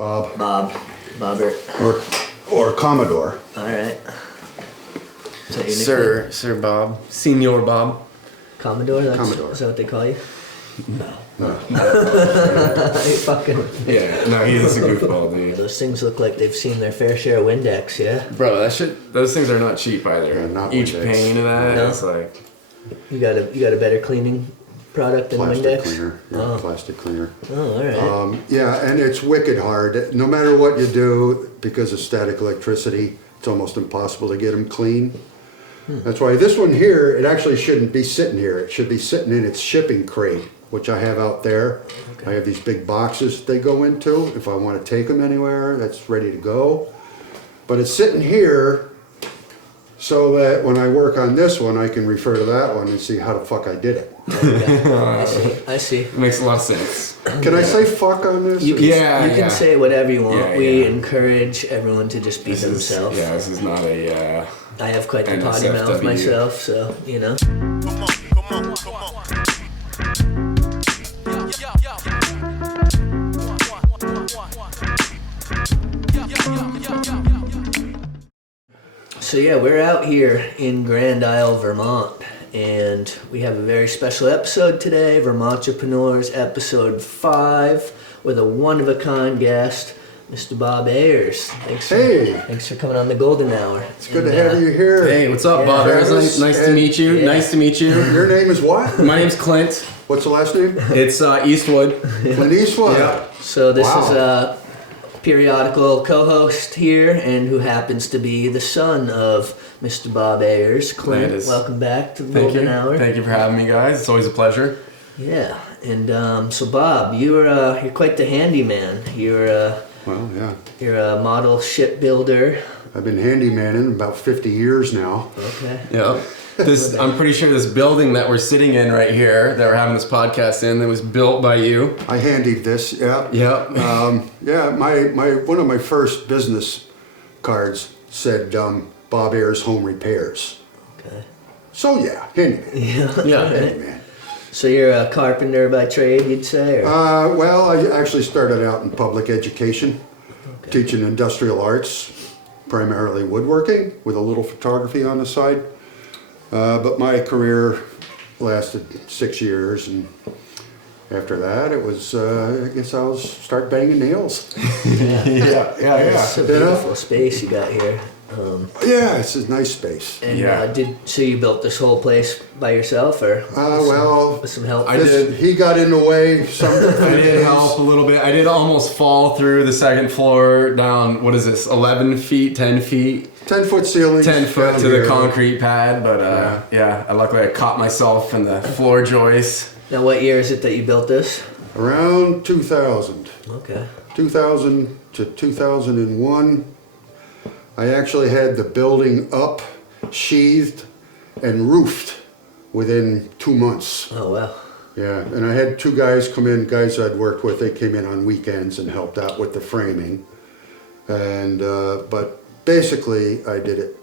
Bobbert. Or Commodore. All right. Is that your nickname? Sir Bob. Senior Bob. Commodore? Commodore. Is that what they call you? No. Hey, fucking. Yeah, no, he's a goofball, dude. Those things look like they've seen their fair share of Windex, yeah? Bro, those things are not cheap either. Yeah, not Each Windex. pane of that, No. it's like... You got a better cleaning product than Plastic Windex? cleaner. Yeah, Oh. plastic cleaner. Oh, all right. Yeah, and it's wicked hard. No matter what you do, because of static electricity, it's almost impossible to get them clean. That's why this one here, it actually shouldn't be sitting here. It should be sitting in its shipping crate, which I have out there. Okay. I have these big boxes they go into. If I want to take them anywhere, that's ready to go. But it's sitting here so that when I work on this one, I can refer to that one and see how the fuck I did it. I see. It makes a lot of sense. Can I say fuck on this? You can, Yeah, you can yeah. say whatever you want. Yeah, We yeah. encourage everyone to just be themselves. This is not a... I have quite the potty NSFW. mouth myself, so, you know. Come on. So yeah, we're out here in Grand Isle, Vermont, and we have a very special episode today, Vermontrepreneurs, episode 5, with a one-of-a-kind guest, Mr. Bob Ayres. Thanks for coming on the Golden Hour. It's good to have you here. Hey, what's up, Bob? Travis, Nice to meet you. Yeah. Nice to meet you. Your name is what? My name's Clint. What's the last name? It's Eastwood. Clint Eastwood. Yeah. So this Wow. is a periodical co-host here, and who happens to be the son of Mr. Bob Ayres. Clint, welcome back to the Golden Hour. Thank you for having me, guys. It's always a pleasure. Yeah, and so Bob, you're quite the handyman. Well, yeah. You're a model shipbuilder. I've been handymaning about 50 years now. Okay. Yeah. I'm pretty sure this building that we're sitting in right here, that we're having this podcast in, that was built by you. I handied this, yeah. Yep. One of my first business cards said Bob Ayres Home Repairs. Okay. So yeah, handyman. Yeah. Handyman. So you're a carpenter by trade, you'd say? Or? Well, I actually started out in public education, teaching industrial arts, primarily woodworking, with a little photography on the side. But my career lasted 6 years, and after that, it was, I guess I'll start banging nails. Yeah. It's a beautiful space you got here. Yeah, it's a nice space. And Yeah. so you built this whole place by yourself, or Well, with some help? I did. He got in the way some I did help a little bit. I did almost fall through the second floor down, what is this, 11 feet, 10 feet? 10-foot ceilings. 10 foot down to the here. concrete pad, but luckily I caught myself in the floor joist. Now, what year is it that you built this? Around 2000. Okay. 2000 to 2001. I actually had the building up, sheathed, and roofed within 2 months. Oh, wow. Yeah, and I had 2 guys come in, guys I'd worked with. They came in on weekends and helped out with the framing. And but basically, I did it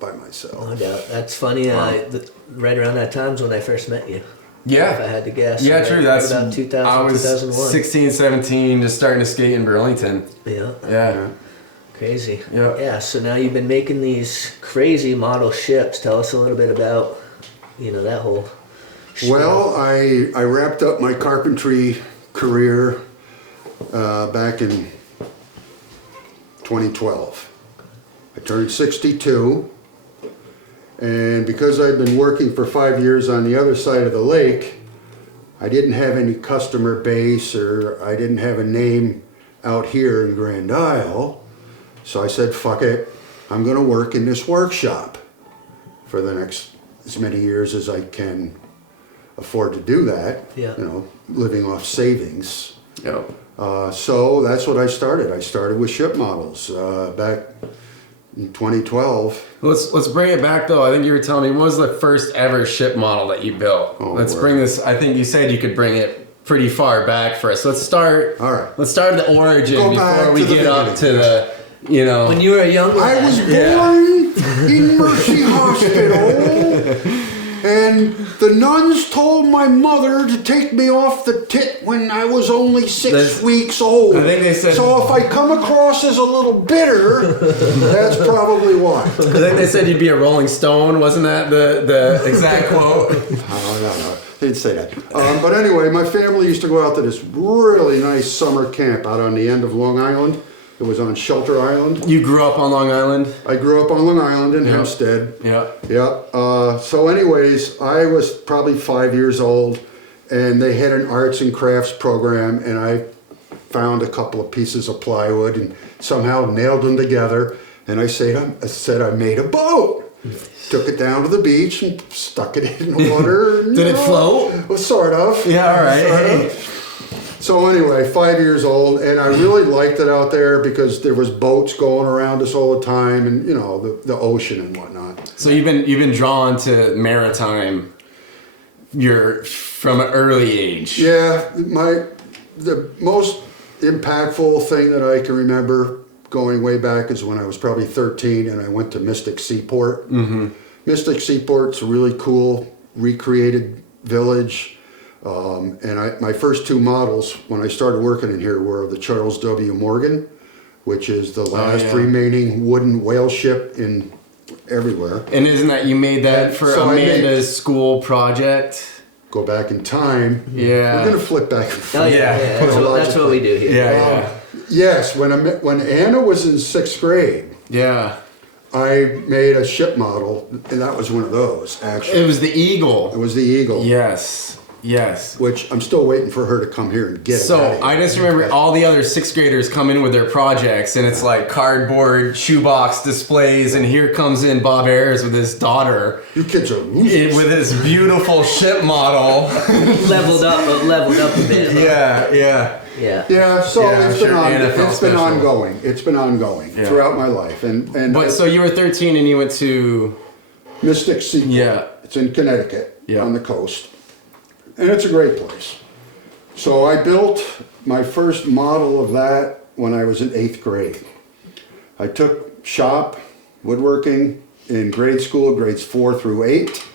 by myself. No doubt. That's funny. Right around that time's when I first met you. Yeah. If I had to guess. Yeah, right, true. right That's about 2000, I was 2001. 16, 17, just starting to skate in Burlington. Yeah. Yeah. Crazy. Yeah. Yeah. So now you've been making these crazy model ships. Tell us a little bit about, that whole. Well, I wrapped up my carpentry career back in 2012. I turned 62, and because I'd been working for 5 years on the other side of the lake, I didn't have any customer base, or I didn't have a name out here in Grand Isle. So I said, fuck it, I'm gonna work in this workshop for the next as many years as I can afford to do that, Yeah. Living off savings. Yep. So that's what I started. I started with ship models back in 2012. Let's bring it back though. I think you were telling me, what was the first ever ship model that you built? Let's bring this. I think you said you could bring it pretty far back for us. Let's start. All right. Let's start at the origin Go back before we to the get up to beginning. the, When you were a young I lad. was born in Mercy Hospital. And the nuns told my mother to take me off the tit when I was only 6 weeks old. I think they said. So if I come across as a little bitter, that's probably why. I think they said you'd be a Rolling Stone. Wasn't that the exact quote? No. They didn't say that. But anyway, my family used to go out to this really nice summer camp out on the end of Long Island. It was on Shelter Island. You grew up on Long Island? I grew up on Long Island in Hempstead. Yeah. Yeah. So anyways, I was probably 5 years old, and they had an arts and crafts program, and I found a couple of pieces of plywood and somehow nailed them together. And I said I made a boat. Took it down to the beach and stuck it in the water. Did it float? Well, sort of. Yeah, all right. Sort of. So anyway, 5 years old, and I really liked it out there because there was boats going around us all the time, and you know the ocean and whatnot. So you've been drawn to maritime. You're from an early age. Yeah, the most impactful thing that I can remember going way back is when I was probably 13 and I went to Mystic Seaport. Mm-hmm. Mystic Seaport's a really cool recreated village. And my first two models when I started working in here were the Charles W. Morgan, which is the last remaining wooden whale ship in everywhere. And isn't that you made that for So Amanda's school project? Go back in time. Yeah. We're going to flip back and forth. Oh yeah, Yeah. that's what we do here. Yeah. Yes, when Anna was in 6th grade, Yeah. I made a ship model, and that was one of those, actually. It was the Eagle. It was the Eagle. Yes. Which I'm still waiting for her to come here and get it. So I just remember all the other 6th graders come in with their projects, and it's like cardboard shoebox displays, and here comes in Bob Ayres with his daughter. You kids are losers. With his beautiful ship model. leveled up a bit. Yeah. Yeah, so Yeah, it's I'm been sure Anna felt it's been special. ongoing. It's been ongoing throughout my life. And But so you were 13 and you went to... Mystic Seaport. Yeah. It's in Connecticut on the coast. And it's a great place. So I built my first model of that when I was in 8th grade. I took shop, woodworking in grade school, grades 4 through 8.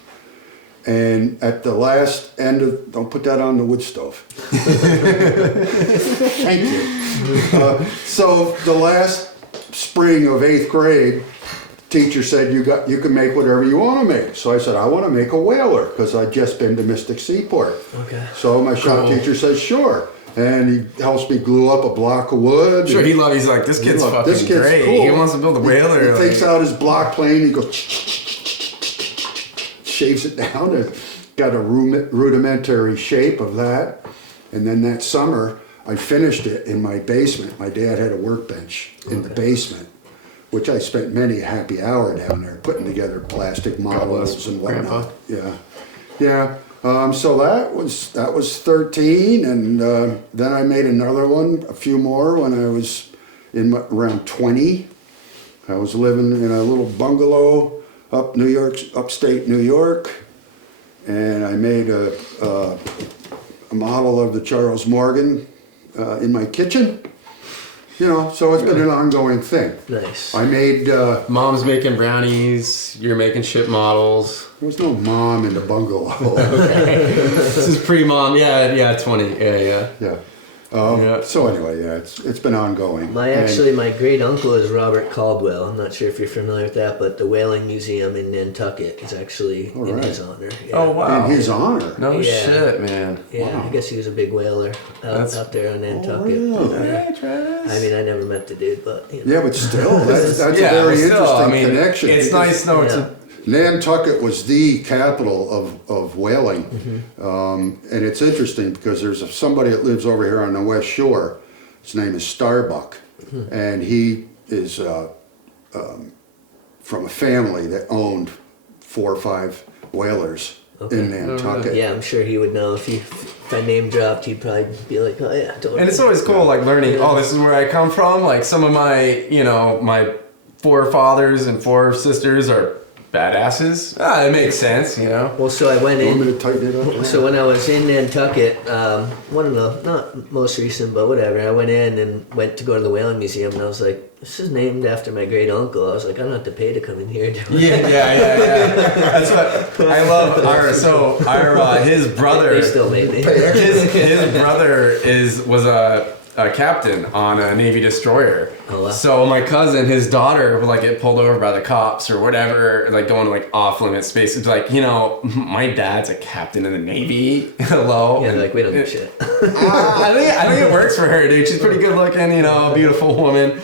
And at the last end of, don't put that on the wood stove. Thank you. So the last spring of 8th grade, teacher said, you can make whatever you want to make. So I said, I want to make a whaler because I'd just been to Mystic Seaport. Okay. So my shop teacher says, sure. And he helps me glue up a block of wood. Sure, he's like, this kid's fucking great. Cool. He wants to build a whaler. He takes out his block plane, he goes, shaves it down, and got a rudimentary shape of that. And then that summer, I finished it in my basement. My dad had a workbench in the basement, which I spent many a happy hour down there putting together plastic models and whatnot. Yeah. So that was 13, and then I made another one, a few more when I was around 20. I was living in a little bungalow upstate New York, and I made a model of the Charles Morgan in my kitchen. You know, so it's been an ongoing thing. Nice. I made... Mom's making brownies, you're making ship models. There was no mom in the bungalow. This is pre-mom, yeah, 20, yeah. So anyway, it's been ongoing. My great uncle is Robert Caldwell. I'm not sure if you're familiar with that, but the Whaling Museum in Nantucket is actually in his honor. Yeah. Oh, wow. In his honor? No shit, man. Yeah, wow. I guess he was a big whaler out there on Nantucket. I mean, I never met the dude, but... You know. Yeah, but still, that's a very interesting connection. It's nice, though, Nantucket was the capital of whaling. Mm-hmm. And it's interesting because there's somebody that lives over here on the West Shore. His name is Starbuck. Mm-hmm. And he is from a family that owned 4 or 5 whalers in Nantucket. Yeah, I'm sure he would know if I name dropped, he'd probably be like, oh yeah, totally. And it's always cool, like, learning, this is where I come from. Like, some of my, my forefathers and foresisters are badasses. It makes sense, you know. Well, so I went Want me in. to tighten it up? So when I was in Nantucket, one of the, not most recent, but whatever, I went in and went to go to the Whaling Museum, and I was like, this is named after my great uncle. I was like, I don't have to pay to come in here. Do I? Yeah. That's what I love. His brother. They still made me. His brother was a captain on a Navy destroyer. Oh, wow. So my cousin, his daughter, would like get pulled over by the cops or whatever, like going to like off limit space. It's like, you know, my dad's a captain in the Navy. Hello. Yeah, like we don't do shit. I think it works for her, dude. She's pretty good looking, you know, beautiful woman.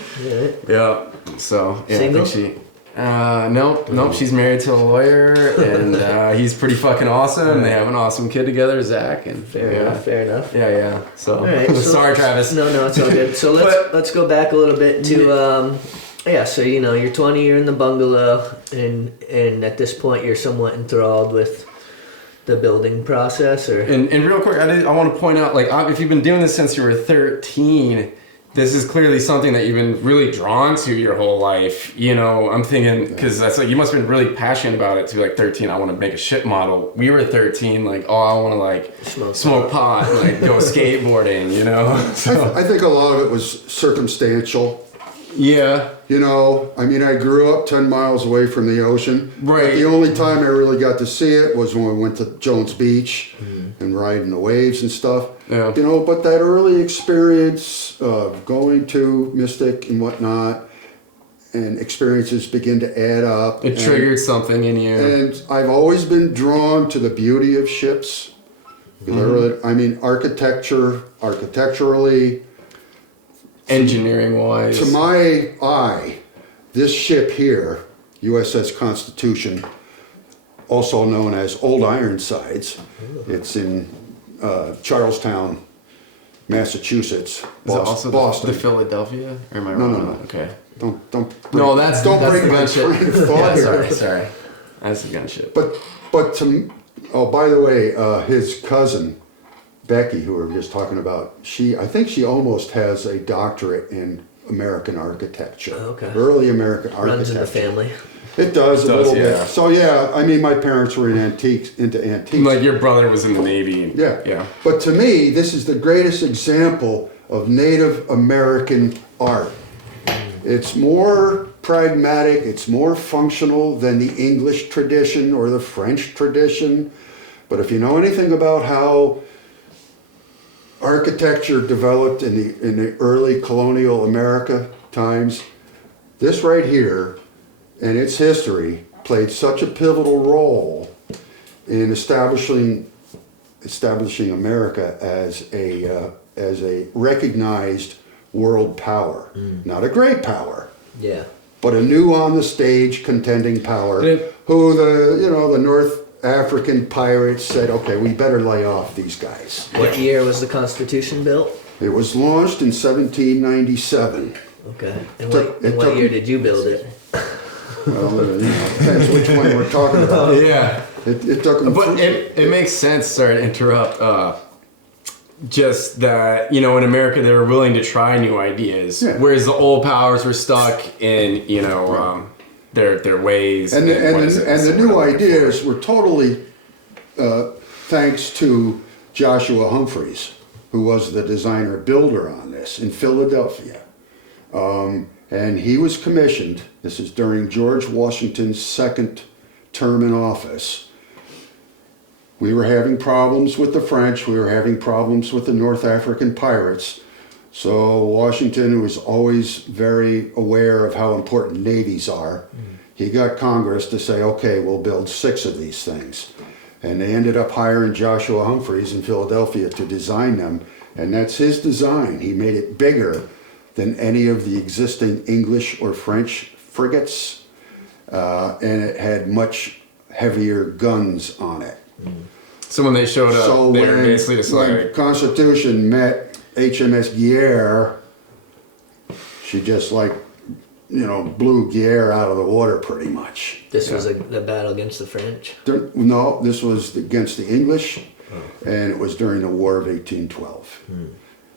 Yeah. So yeah, Single? I think nope. She's married to a lawyer, and he's pretty fucking awesome. They have an awesome kid together, Zach. And Fair enough. Yeah. So, All right, sorry, Travis. No, it's all good. So let's go back a little bit to so you know, you're 20, you're in the bungalow, and at this point you're somewhat enthralled with the building process, or And real quick, I want to point out, like, if you've been doing this since you were 13. This is clearly something that you've been really drawn to your whole life. You know, I'm thinking, because that's like, you must have been really passionate about it to be like 13, I want to make a ship model. We were 13, like, oh, I want to like smoke pot and like go skateboarding, you know? So, I think a lot of it was circumstantial. yeah. You know, I mean, I grew up 10 miles away from the ocean. Right. But the only time I really got to see it was when we went to Jones Beach and riding the waves and stuff. Yeah. You know, but that early experience of going to Mystic and whatnot, and experiences begin to add up. It triggered something in you. And I've always been drawn to the beauty of ships. I mean, architecturally, Engineering wise. to my eye, this ship here, U.S.S. Constitution, also known as Old Ironsides, it's in Charlestown, Massachusetts, Is it also Boston. the Philadelphia? Or am I No, wrong? no. Okay. Don't No, that's don't that's break the my gunship. train of thought Yeah, here. sorry. That's the gunship. But oh, by the way, his cousin Becky, who we were just talking about, I think she almost has a doctorate in American architecture. Okay. Early American runs architecture. in the family. It does a little yeah. bit. So yeah, I mean, my parents were into antiques. Like your brother was in the Navy. Yeah. But to me, this is the greatest example of Native American art. It's more pragmatic, it's more functional than the English tradition or the French tradition. But if you know anything about how architecture developed in the early colonial America times, this right here and its history played such a pivotal role in establishing America as a recognized world power, not a great power, Yeah. but a new on the stage contending power. Who the North African pirates said, okay, we better lay off these guys. What year was the Constitution built? It was launched in 1797. Okay. And Took- what, it what took- year did you build it? Well, depends which one we're talking about. Yeah. It took them. But it makes sense, sorry to interrupt, just that, in America they were willing to try new ideas, Yeah. whereas the old powers were stuck in, their ways. And the new ideas were totally thanks to Joshua Humphreys, who was the designer builder on this in Philadelphia. And he was commissioned, this is during George Washington's second term in office. We were having problems with the French, we were having problems with the North African pirates. So Washington was always very aware of how important navies are. He got Congress to say, okay, we'll build 6 of these things. And they ended up hiring Joshua Humphreys in Philadelphia to design them. And that's his design. He made it bigger than any of the existing English or French frigates. And it had much heavier guns on it. So when they showed up, So they were when basically just like, Constitution met HMS Guerre, she just blew Guerre out of the water pretty much. This was the battle against the French. No, this was against the English, and it was during the War of 1812.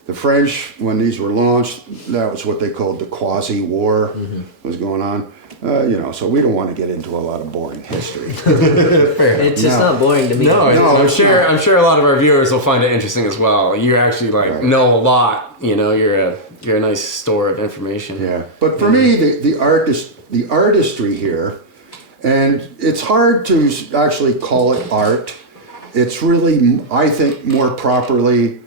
The French, when these were launched, that was what they called the quasi-war was going on. So we don't want to get into a lot of boring history. Fair. It's not boring to me. No, I'm it's sure. not. I'm sure a lot of our viewers will find it interesting as well. You actually know a lot. You're a nice store of information. Yeah, but for me, the artistry here, and it's hard to actually call it art. It's really, I think, more properly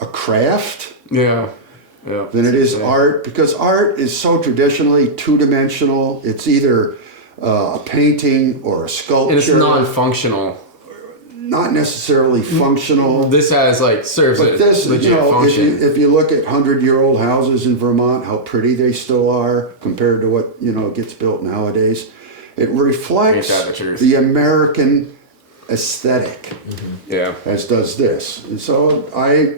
a craft Yeah. than it is art, because art is so traditionally two-dimensional. It's either a painting or a sculpture. And it's non-functional. Not necessarily functional. This has serves But a this, legit function. if you look at 100-year-old houses in Vermont, how pretty they still are compared to what gets built nowadays, it reflects Ain't that the truth? the American aesthetic, Yeah. as does this. And so I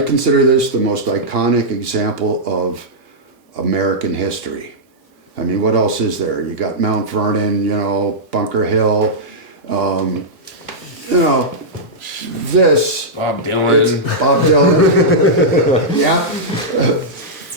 consider this the most iconic example of American history. I mean, what else is there? You got Mount Vernon, Bunker Hill. This. Bob Dylan. Bob Dylan. Yeah.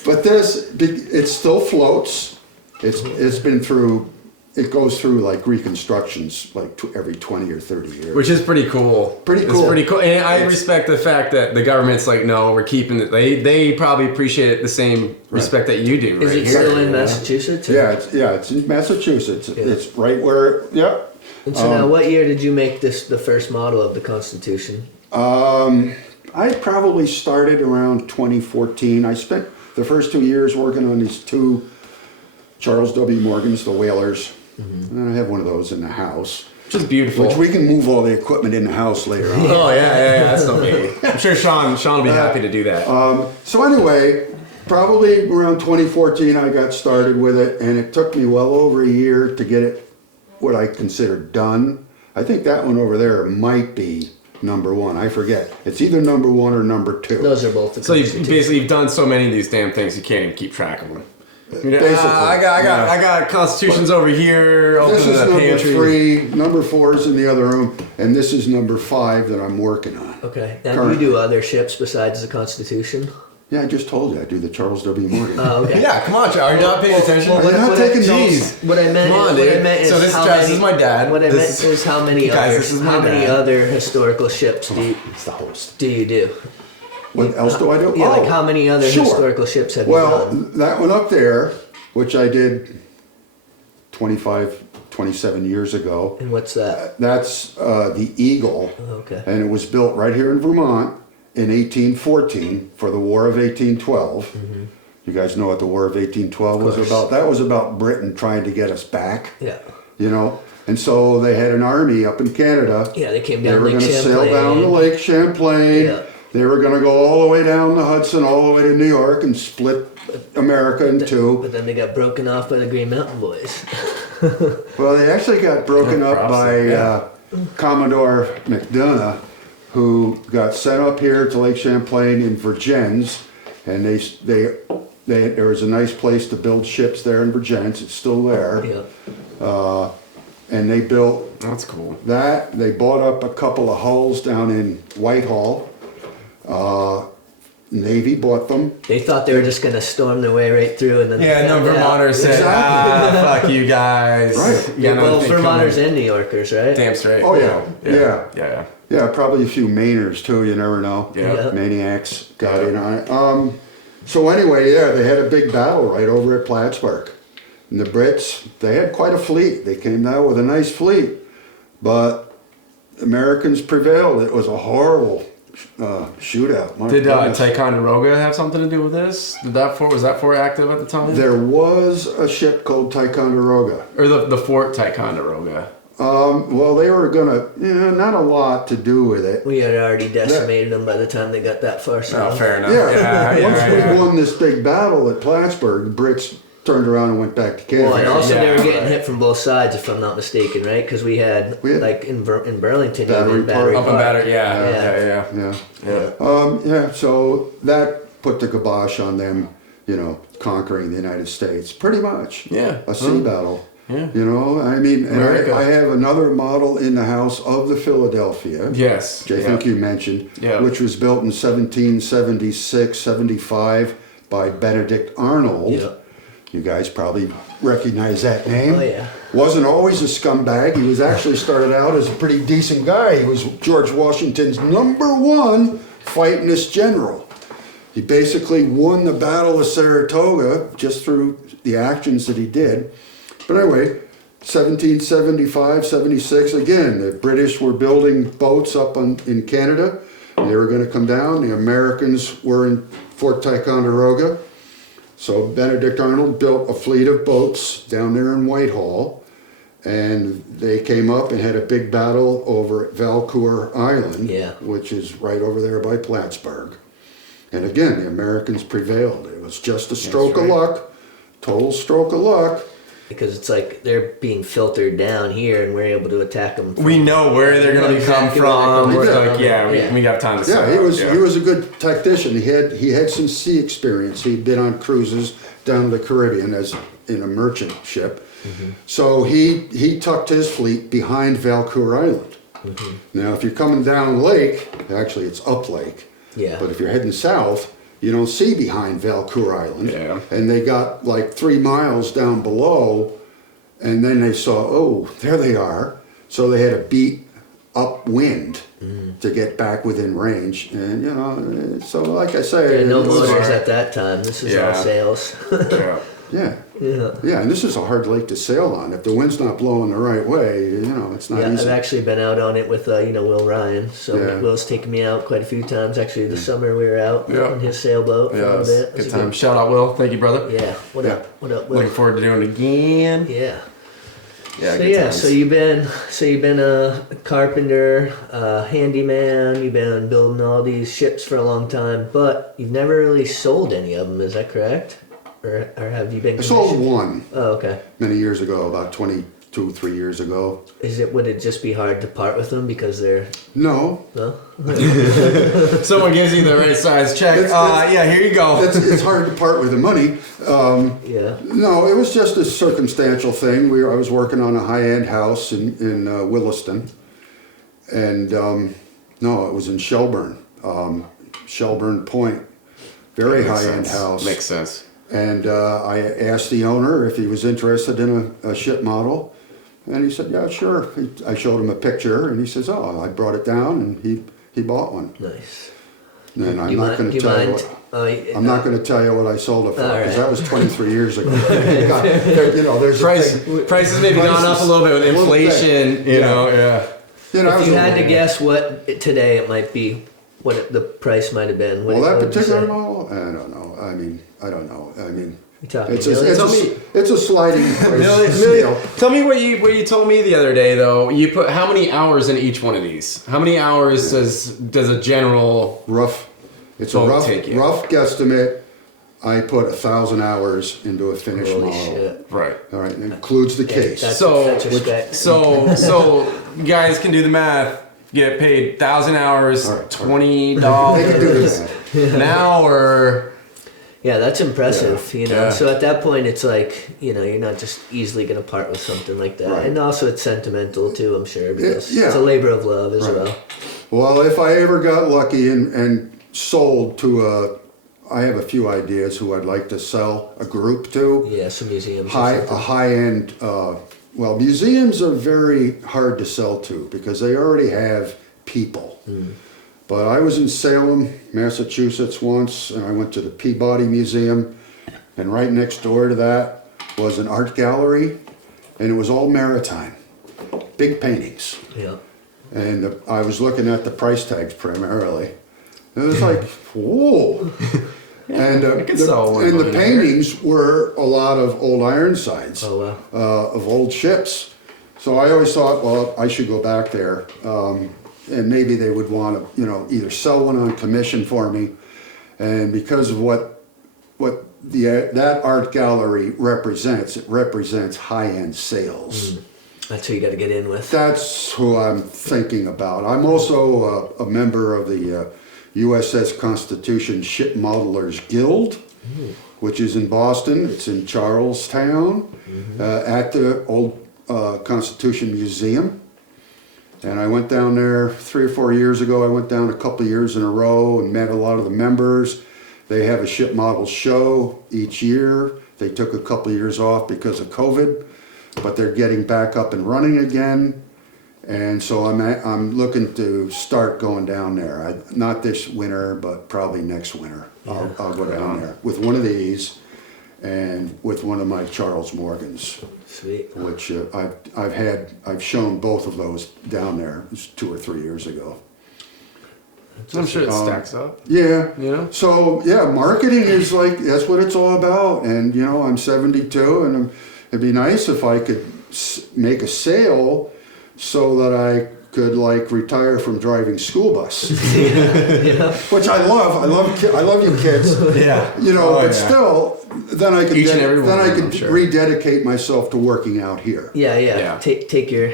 But this, it still floats. It's been through, it goes through reconstructions every 20 or 30 years. Which is pretty cool. Pretty cool. It's pretty cool. And I respect the fact that the government's no, we're keeping it. They probably appreciate it the same respect that you do. Is right it here. still in Massachusetts? It's in Massachusetts. It's right where, yep. And so now, what year did you make this the first model of the Constitution? I probably started around 2014. I spent the first 2 years working on these two Charles W. Morgans, the Whalers. And I have one of those in the house. Which is beautiful. Which we can move all the equipment in the house later on. Oh yeah, that's no biggie. I'm sure Sean will be happy to do that. So anyway, probably around 2014 I got started with it, and it took me well over a year to get it what I consider done. I think that one over there might be number one. I forget. It's either number one or number two. Those are both the So Constitution. you've done so many of these damn things you can't even keep track of them. Basically, I got constitutions over here. Open This is the number pantry. 3, number 4 is in the other room, and this is number 5 that I'm working on. Okay. Now, Current. you do other ships besides the Constitution? Yeah, I just told you I do the Charles W. Morgan. Oh, okay. Yeah, come on, Joe. Are you not paying attention? You're not taking notes. What I meant, Come on, what I dude. meant is So this how Travis many, is my dad. What I This meant is how many Guys, this is my dad. other historical ships It's the host. do you do? What else do I do? Yeah, how many other sure. historical ships have you Well, done? that one up there, which I did 27 years ago, And what's that? that's the Eagle. Okay. And it was built right here in Vermont in 1814 for the War of 1812. You guys know what the War of 1812 was course. about? That was about Britain trying to get us back. Yeah. And so they had an army up in Canada. Yeah, they came They down were Lake going to sail Champlain. down the Lake Champlain. Yeah. They were going to go all the way down the Hudson, all the way to New York, and split America in two. But then they got broken off by the Green Mountain Boys. Well, they actually got broken up props, by yeah. Commodore McDonough, who got sent up here to Lake Champlain in Vergennes, and there was a nice place to build ships there in Vergennes. It's still there. Yeah. And they built That's cool. that. They bought up a couple of hulls down in Whitehall. Navy bought them. They thought they were just gonna storm their way right through, and then Yeah, no, Vermonters said, Exactly. fuck you guys. Right. Yeah, no, well, they Vermonters come- and New Yorkers, right? Damn straight. Oh, yeah. Yeah. Yeah, probably a few Mainers too, you never know. Yeah. Maniacs got in on it. So anyway, yeah, they had a big battle right over at Plattsburgh. And the Brits, they had quite a fleet. They came down with a nice fleet. But Americans prevailed. It was a horrible shootout. My Did goodness. Ticonderoga have something to do with this? Was that fort active at the time? There was a ship called Ticonderoga. Or the Fort Ticonderoga? Well, they were gonna, not a lot to do with it. We had already decimated them by the time they got that far Oh, south. fair enough. Yeah, once yeah. we won this big battle at Plattsburgh, the Brits turned around and went back to Canada. Well, and also they were Yeah, getting right. hit from both sides, if I'm not mistaken, right? Because we had like in Burlington, Battery even Battery Park. Up and Park. batter, yeah. Yeah. So that put the kibosh on them, conquering the United States, pretty much. Yeah. A sea battle. Yeah. I mean, and America. I have another model in the house of the Philadelphia, Yes. which I think you mentioned, Yeah. which was built in 1776, 75 by Benedict Arnold. Yeah. You guys probably recognize that name. Oh, yeah. Wasn't always a scumbag. He was actually started out as a pretty decent guy. He was George Washington's #1 fightingest general. He basically won the Battle of Saratoga just through the actions that he did. But anyway, 1775, 76, again, the British were building boats up in Canada. They were going to come down. The Americans were in Fort Ticonderoga. So Benedict Arnold built a fleet of boats down there in Whitehall. And they came up and had a big battle over at Valcour Island, which is right over there by Plattsburgh. And again, the Americans prevailed. It was just a stroke of luck, total stroke of luck. Because it's like they're being filtered down here, and we're able to attack them. We know where they're going to come from. We're like, we got time to set he up. was a good tactician. He had some sea experience. He'd been on cruises down the Caribbean as in a merchant ship. Mm-hmm. So he tucked his fleet behind Valcour Island. Mm-hmm. Now, if you're coming down lake, actually it's up lake. Yeah. But if you're heading south, you don't see behind Valcour Island. Yeah. And they got like 3 miles down below, and then they saw, oh, there they are. So they had to beat upwind to get back within range. And, you know, so like I say... no motors at that time. This is all sails. Yeah, and this is a hard lake to sail on. If the wind's not blowing the right way, you know, it's not easy. I've actually been out on it with, Will Ryan. So Will's taken me out quite a few times. Actually, this summer we were out on his sailboat for a little bit. Good time. Shout out, Will. Thank you, brother. Yeah. What up, Will? Looking forward to doing it again. Yeah. Yeah, so you've been a carpenter, handyman. You've been building all these ships for a long time, but you've never really sold any of them. Is that correct? Or have you been? I sold one. Oh, okay. Many years ago, about 3 years ago. Would it just be hard to part with them because they're? No. Someone gives you the right size check. Here you go. It's hard to part with the money. No, it was just a circumstantial thing. I was working on a high-end house in Williston, and no, it was in Shelburne, Shelburne Point. Very high-end house. Makes sense. And I asked the owner if he was interested in a ship model. And he said, yeah, sure. I showed him a picture, and he says, oh, I brought it down, and he bought one. Nice. And I'm not going to tell you what, I'm not going to tell you what I sold it for, because that was 23 years ago. There's prices maybe gone up a little bit with inflation. You know, if you had to guess what today it might be, what the price might have been. That particular model, I don't know. I don't know. It's a sliding price scale. Tell me what you told me the other day, though. You put how many hours in each one of these? How many hours does a general rough? It's a rough guesstimate. I put 1,000 hours into a finished model. Shit. Right. All right. It includes the case. So guys can do the math. Get paid 1,000 hours, $20 They can do this an hour. Yeah, that's impressive, So at that point, it's like, you're not just easily going to part with something like that. Right. And also it's sentimental too, I'm sure, because it's a labor of love as well. Well, if I ever got lucky and sold to I have a few ideas who I'd like to sell a group to. Yeah, some museums. A high-end, museums are very hard to sell to because they already have people. But I was in Salem, Massachusetts once, and I went to the Peabody Museum, and right next door to that was an art gallery, and it was all maritime, big paintings. Yeah. And I was looking at the price tags primarily. It was like, whoa. And the paintings were a lot of old Ironsides, of old ships. So I always thought, well, I should go back there. And maybe they would want to, either sell one on commission for me, and because of what that art gallery represents, it represents high-end sales. That's who you got to get in with. That's who I'm thinking about. I'm also a member of the U.S.S. Constitution Ship Modelers Guild, which is in Boston. It's in Charlestown, at the old Constitution Museum. And I went down there 3 or 4 years ago. I went down a couple of years in a row and met a lot of the members. They have a ship model show each year. They took a couple of years off because of COVID, but they're getting back up and running again. And so I'm looking to start going down there. Not this winter, but probably next winter. I'll go down there with one of these and with one of my Charles Morgans. Sweet. Which I've shown both of those down there. It was 2 or 3 years ago. I'm sure it stacks up. Yeah. You know? So yeah, marketing is like, that's what it's all about. And you know, I'm 72 and it'd be nice if I could make a sale so that I could like retire from driving school bus. Yeah. Which I love you kids. Yeah. You know, but still, then I could Each and every one of them, I'm sure. rededicate myself to working out here. Yeah. Take your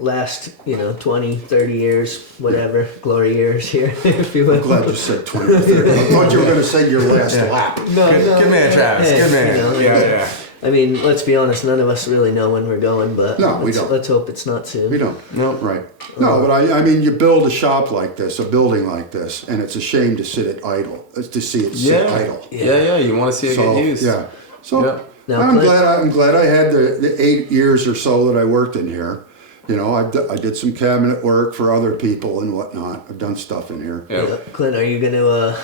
last, 20, 30 years, whatever, glory years here, if you will. I'm glad you said 20 or 30. I thought you were going to say your last lap. No, Good man, Travis. Hey, Good man. Yeah. I mean, let's be honest, none of us really know when we're going, but No, we don't. Let's hope it's not soon. We don't. No. Right. No, but I mean, you build a shop like this, a building like this, and it's a shame to sit it idle, to see it sit idle. Yeah. You want to see it get used. Yeah. So Yeah. Now, I'm Clint- glad I had the 8 years or so that I worked in here. You know, I did some cabinet work for other people and whatnot. I've done stuff in here. Yeah. Clint, are you gonna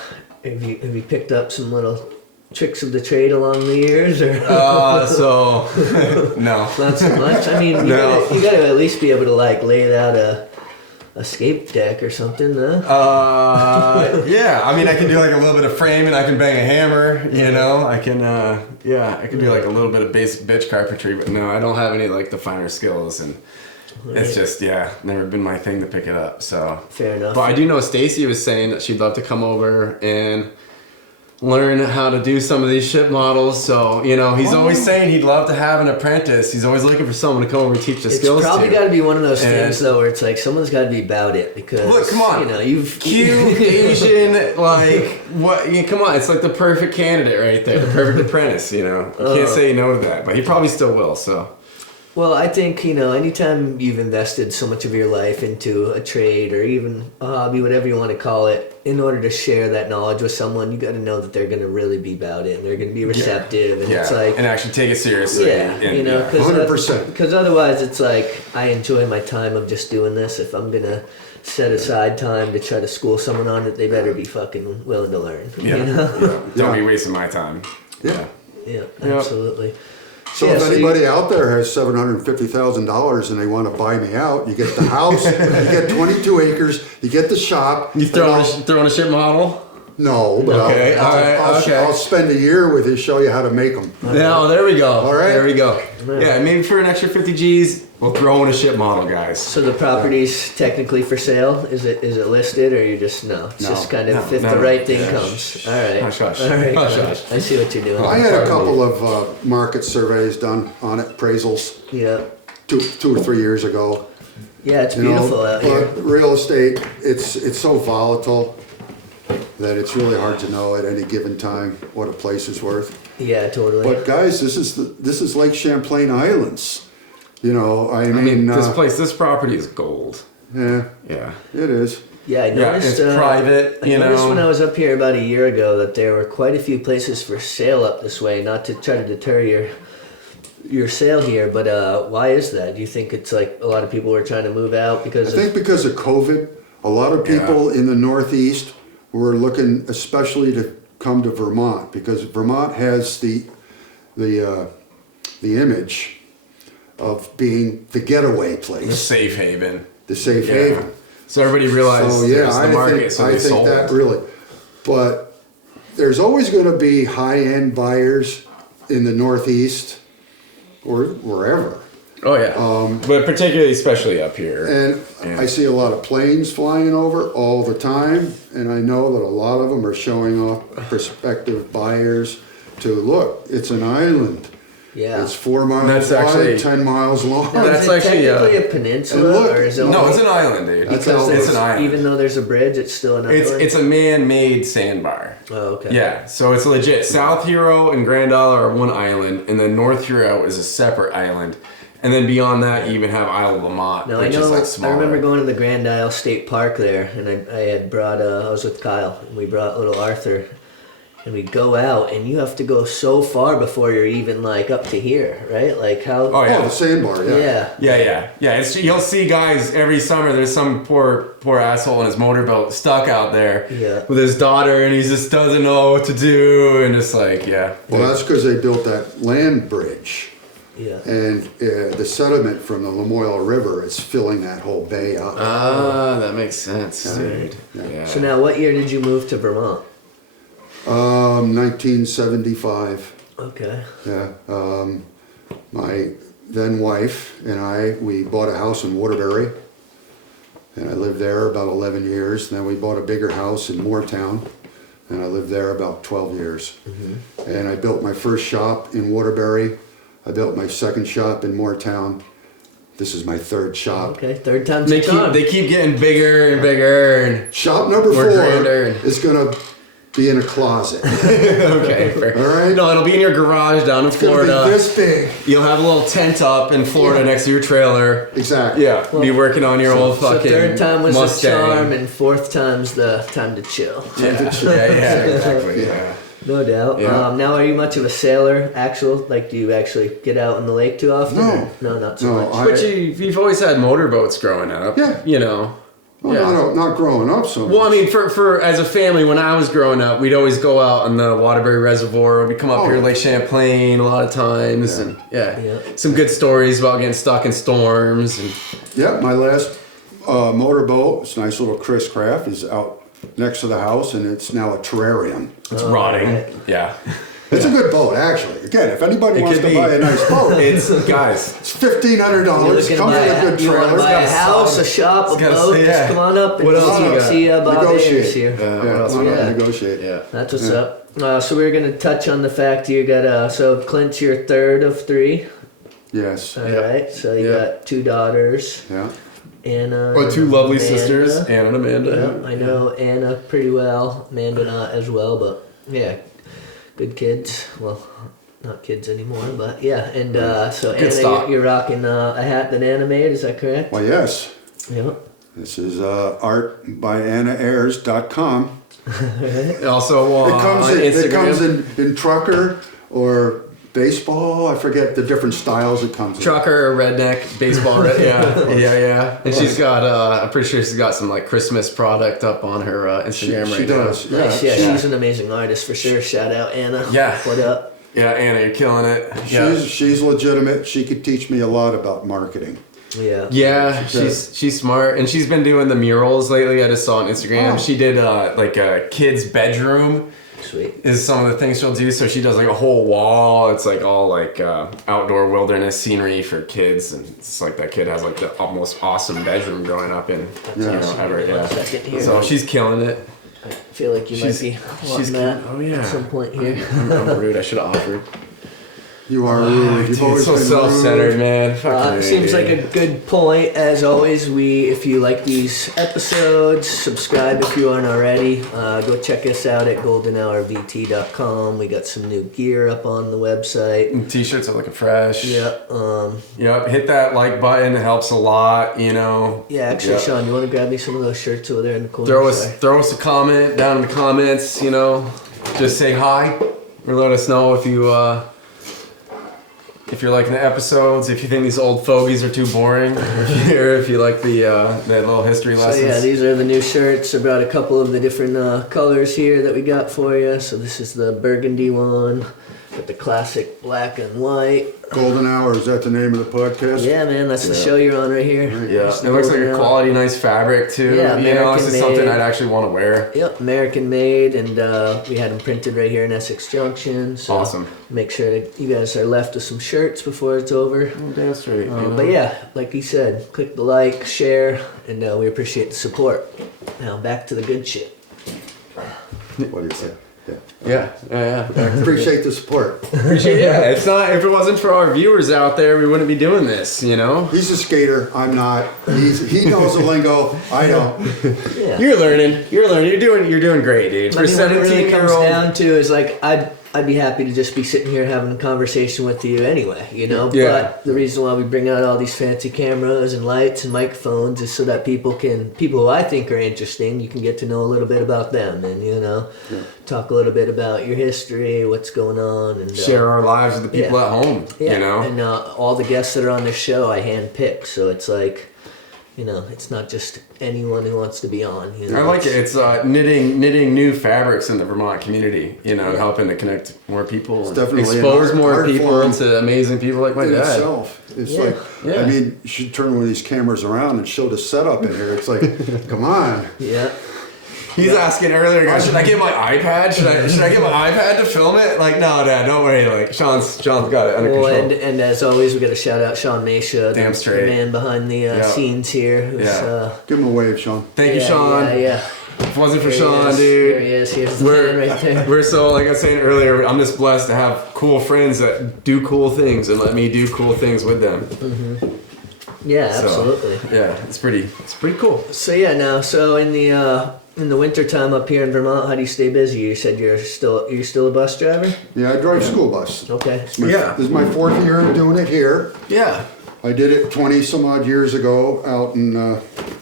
have you picked up some little tricks of the trade along the years, or So no. not so much? I mean, No. you gotta at least be able to like lay out a escape deck or something, huh? Yeah. I mean, I can do like a little bit of framing. I can bang a hammer. You know, I can. I can do like a little bit of basic bitch carpentry. But no, I don't have any like the finer skills, and it's just never been my thing to pick it up. So Fair enough. But I do know Stacy was saying that she'd love to come over and learn how to do some of these ship models. So, he's always saying he'd love to have an apprentice. He's always looking for someone to come over and teach the skills It's probably to. got to be one of those things though, where it's like someone's got to be about it because Look, come on. You've Cute, Asian, like, what? Come on, it's like the perfect candidate right there, the perfect apprentice, You can't say no to that, but he probably still will, so. Well, I think, anytime you've invested so much of your life into a trade or even a hobby, whatever you want to call it, in order to share that knowledge with someone, you got to know that they're going to really be about it and they're going to be receptive. And it's like, and actually take it seriously. yeah, and, 100%. Because otherwise it's like, I enjoy my time of just doing this. If I'm going to set aside time to try to school someone on it, they better be fucking willing to learn. Don't be wasting my time. Yeah. Yeah, absolutely. So if anybody out there has $750,000 and they want to buy me out, you get the house, you get 22 acres, you get the shop. You throwing a ship model? No, but Okay, I'll spend a year with you, show you how to make them. No, there we go. All right. There we go. Yeah, maybe for an extra 50 G's, we'll throw in a ship model, guys. So the property's technically for sale? Is it listed, or you just It's just kind of if the right thing comes. All right. Hush, hush. All right. Hush, hush. I see what you're doing. I had a couple of market surveys done on it, appraisals, Yeah. 2 or 3 years ago. Yeah, it's beautiful out here. But real estate, it's so volatile that it's really hard to know at any given time what a place is worth. Yeah, totally. But guys, this is Lake Champlain Islands. I mean, this property is gold. Yeah, Yeah. it is. Yeah, I noticed. it's private, I noticed when I was up here about a year ago that there were quite a few places for sale up this way. Not to try to deter your sale here, but why is that? Do you think it's like a lot of people were trying to move out because? I think because of COVID, a lot of people in the Northeast were looking, especially to come to Vermont, because Vermont has the image of being the getaway place, The safe haven. the safe haven. So everybody realized So it yeah, was the market, so they sold. that really. But there's always going to be high-end buyers in the Northeast or wherever. Oh yeah. But particularly, especially up here. And I see a lot of planes flying over all the time, and I know that a lot of them are showing off prospective buyers to look. It's an island. Yeah. It's 4 miles That's wide, actually- 10 miles long. Now, That's is it actually, technically a peninsula, and look, or is it? No, it's an island, dude. because It's an island. Even though there's a bridge, it's still an island. It's a man-made sandbar. Oh, okay. Yeah, so it's legit. South Hero and Grand Isle are one island, and then North Hero is a separate island. And then beyond that, you even have Isle of Lamont, No, which I know. is like I smaller. remember going to the Grand Isle State Park there, and I had brought. I was with Kyle, and we brought little Arthur, and we go out, and you have to go so far before you're even like up to here, right? Like how? Oh yeah. Oh, the sandbar, yeah. Yeah. You'll see guys every summer. There's some poor asshole in his motorboat stuck out there with his daughter, and he just doesn't know what to do, and just like Well, that's because they built that land bridge. Yeah. And the sediment from the Lamoille River is filling that whole bay up. Ah, that makes sense, dude. Yeah. So now, what year did you move to Vermont? 1975. Okay. Yeah. My then wife and we bought a house in Waterbury. And I lived there about 11 years. Then we bought a bigger house in Moortown. And I lived there about 12 years. Mm-hmm. And I built my first shop in Waterbury. I built my second shop in Moortown. This is my third shop. Okay, third time's the charm. They keep getting bigger and bigger. And Shop number more 4 grander. is going to be in a closet. Okay, fair. All right. No, it'll be in your garage down in It's going to Florida. be this big. You'll have a little tent up in Florida next to your trailer. Exactly. Yeah, be working on your old fucking So third time was Mustang. the charm, and fourth time's the time to chill. Yeah, exactly. Yeah. No doubt. Yeah. Now, are you much of a sailor? Do you actually get out in the lake too often? No. or- No, not so No, much. But you've always had motorboats growing up. Yeah. You know. Well, not growing up so much. Well, I mean, for as a family, when I was growing up, we'd always go out on the Waterbury Reservoir. We'd come up here to Lake Champlain a lot of times, and some good stories about getting stuck in storms. And Yeah, my last motorboat, it's a nice little Chris Craft, is out next to the house, and it's now a terrarium. it's rotting. right. Yeah. It's a good boat, actually. Again, if anybody It wants could to be. buy a nice boat, It's guys. it's $1,500. You're looking to Comes buy with a good you want to trailer. buy a house, a shop, a gotta boat? say, Just yeah. come on up and What else you got? see Bob Ayres Negotiate. here. What Yeah, else why we not got? negotiate. Yeah. That's what's up. So we're gonna touch on the fact you got so Clint's your third of 3. Yes. All right. So you got 2 daughters. Yeah. Anna. Well, 2 lovely Amanda. sisters, Anna and Amanda. Yeah, I know Anna pretty well. Amanda not as well, but yeah, good kids. Well, not kids anymore, but yeah. And so Good Anna, stock. you're rocking a hat that Anna made. Is that correct? Well, yes. Yeah. This is artbyannayres.com. Also It on comes Instagram. in trucker or baseball. I forget the different styles it comes in. Trucker, redneck, baseball, yeah. And she's got, I'm pretty sure she's got some like Christmas product up on her Instagram She right does. now. Nice. Yeah, she's an amazing artist for sure. Shout out Anna. Yeah. What up? Yeah, Anna, you're killing it. She's legitimate. She could teach me a lot about marketing. Yeah. Yeah, she's smart, and she's been doing the murals lately. I just saw on Instagram. Oh. She did like a kid's bedroom. Sweet. Is some of the things she'll do. So she does like a whole wall. It's like all like outdoor wilderness scenery for kids, and it's like that kid has like the most awesome bedroom growing up in ever. Yeah. Second here. So she's killing it. I feel like you might be wanting that at some point here. I'm rude. I should have offered. You are rude. You've always so been self-centered, rude. man. Fucking Seems rude. like a good point. As always, if you like these episodes, subscribe if you aren't already. Go check us out at goldenhourvt.com. We got some new gear up on the website. T-shirts are looking fresh. Yeah. Yep. Hit that like button. It helps a lot. Yeah. Actually, Sean, you want to grab me some of those shirts over there in the corner? Throw us a comment down in the comments. Just say hi or let us know if you're liking the episodes, if you think these old fogies are too boring, or if you like the little history lessons. So yeah, these are the new shirts. I brought a couple of the different colors here that we got for you. So this is the burgundy one, with the classic black and white. Golden Hour, is that the name of the podcast? Yeah, man, that's the show you're on right here. Yeah, it looks like a quality, nice fabric too. Yeah, this is something American-made. I'd actually want to wear. Yep, American made, and we had them printed right here in Essex Junction. So Awesome. Make sure that you guys are left with some shirts before it's over. Damn straight. But yeah, like you said, click the like, share, and we appreciate the support. Now back to the good shit. What do you say? Yeah. Appreciate the support. Appreciate it. Yeah, if it wasn't for our viewers out there, we wouldn't be doing this. He's a skater. I'm not. He knows the lingo. I don't. Yeah. You're learning. You're doing great, dude. I mean, what it really comes down to is like I'd be happy to just be sitting here having a conversation with you anyway, you know. Yeah. But the reason why we bring out all these fancy cameras and lights and microphones is so that people who I think are interesting, you can get to know a little bit about them, and talk a little bit about your history, what's going on, and Share our lives with the people at home. Yeah, You know. and all the guests that are on this show, I handpick, so it's like, it's not just anyone who wants to be on. I like it. It's knitting new fabrics in the Vermont community. Helping to connect more people, and definitely expose an more art people form to amazing people like my in dad. itself. It's Yeah. like, Yeah. I mean, you should turn one of these cameras around and show the setup in here. It's like, come on. Yeah. He's asking earlier, guys, should I get my iPad? Should I get my iPad to film it? Like, no, Dad, don't worry. Like, Sean's got it under Well, control. and as always, we got to shout out Sean Masha, Damn the straight. man behind the scenes here. Who's, Give him a wave, Sean. Thank you, Sean. Yeah. If it wasn't for There he Sean, is. dude. There he is. Here's the man right there. We're so, like I was saying earlier, I'm just blessed to have cool friends that do cool things and let me do cool things with them. Yeah, So, absolutely. Yeah, it's pretty cool. So in the winter time up here in Vermont, how do you stay busy? You said you're still a bus driver? Yeah, I drive school bus. Okay. Yeah. This is my 4th year of doing it here. Yeah. I did it 20 some odd years ago out in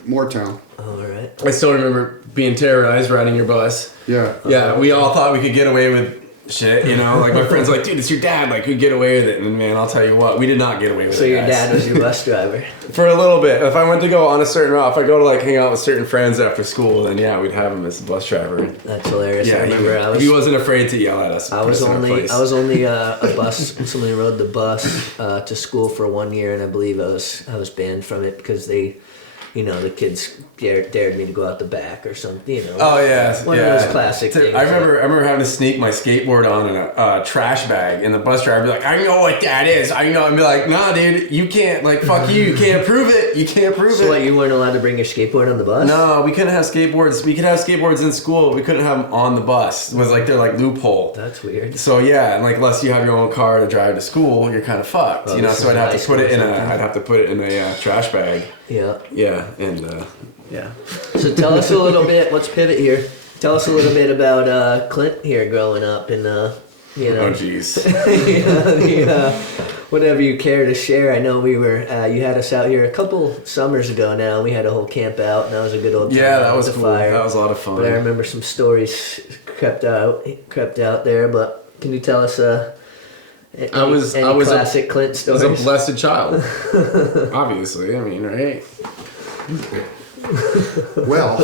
Moortown. All right. I still remember being terrorized riding your bus. Yeah. Yeah, we all thought we could get away with shit, Like my friends were like, dude, it's your dad, like we get away with it. And man, I'll tell you what, we did not get away with it. So your guys. dad was your bus driver. For a little bit. If I went to go on a certain route, if I go to like hang out with certain friends after school, then yeah, we'd have him as a bus driver. That's hilarious. I Yeah, remember he wasn't afraid to yell at us. I was put us in our only place. a bus. Somebody rode the bus to school for 1 year, and I believe I was banned from it because they, the kids dared me to go out the back or something. Oh yeah, One yeah. of those classic things. I remember having to sneak my skateboard on in a trash bag, and the bus driver would be like, "I know what that is. I know." I'd be like, "Nah, dude, you can't. Like, fuck you. You can't prove it. You can't prove So it." what? You weren't allowed to bring your skateboard on the bus? No, we couldn't have skateboards. We could have skateboards in school, but we couldn't have them on the bus. It was like their like loophole. That's weird. So yeah, and like unless you have your own car to drive to school, you're kind of fucked. Oh, So this I'd is have high to put it school in or a. something. I'd have to put it in a trash bag. Yeah. Yeah, and yeah. So tell us a little bit. Let's pivot here. Tell us a little bit about Clint here growing up, and Oh jeez. whatever you care to share. I know we were. You had us out here a couple summers ago now. We had a whole camp out, and that was a good old time. Yeah, that was with the cool. fire. That was a lot of fun. But I remember some stories crept out there. But can you tell us any classic Clint I was stories? a blessed child. Obviously, I mean, right? Well,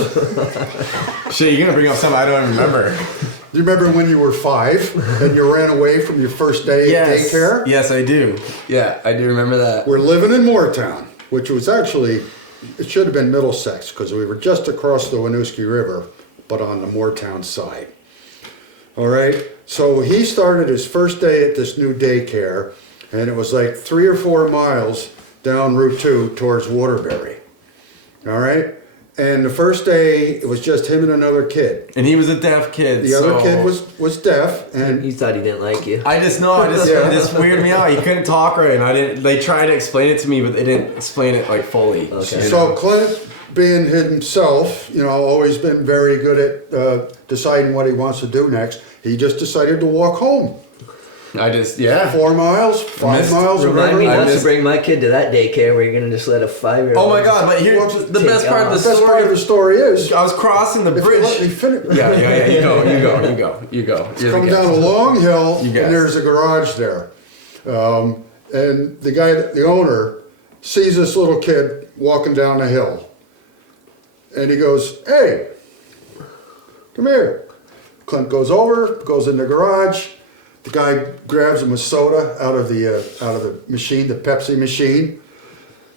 Shit, you're gonna bring up something I don't remember. do you remember when you were 5 and you ran away from your first day at daycare? Yes, I do. Yeah, I do remember that. We're living in Moortown, which was actually, it should have been Middlesex because we were just across the Winooski River, but on the Moortown side. All right, so he started his first day at this new daycare, and it was like 3 or 4 miles down Route 2 towards Waterbury. All right, and the first day it was just him and another kid. And he was a deaf kid. The other kid was deaf, and You thought he didn't like you. I just know. It just weirded me out. He couldn't talk right, and I didn't. They tried to explain it to me, but they didn't explain it like fully. Okay. so Clint, being himself, always been very good at deciding what he wants to do next. He just decided to walk home. 4 miles, 5 Missed- miles, Remind me whatever. not to bring my kid to that daycare where you're gonna just let a 5-year-old. Oh my god! But here's the Take best part of the off. The best part of the story. story is, I was crossing the if you let me bridge. finish, Yeah. You go. You're come the down a guest. long hill, You guess. and there's a garage there. And the owner, sees this little kid walking down the hill. And he goes, "Hey, come here." Clint goes over, goes in the garage. The guy grabs him a soda out of the machine, the Pepsi machine.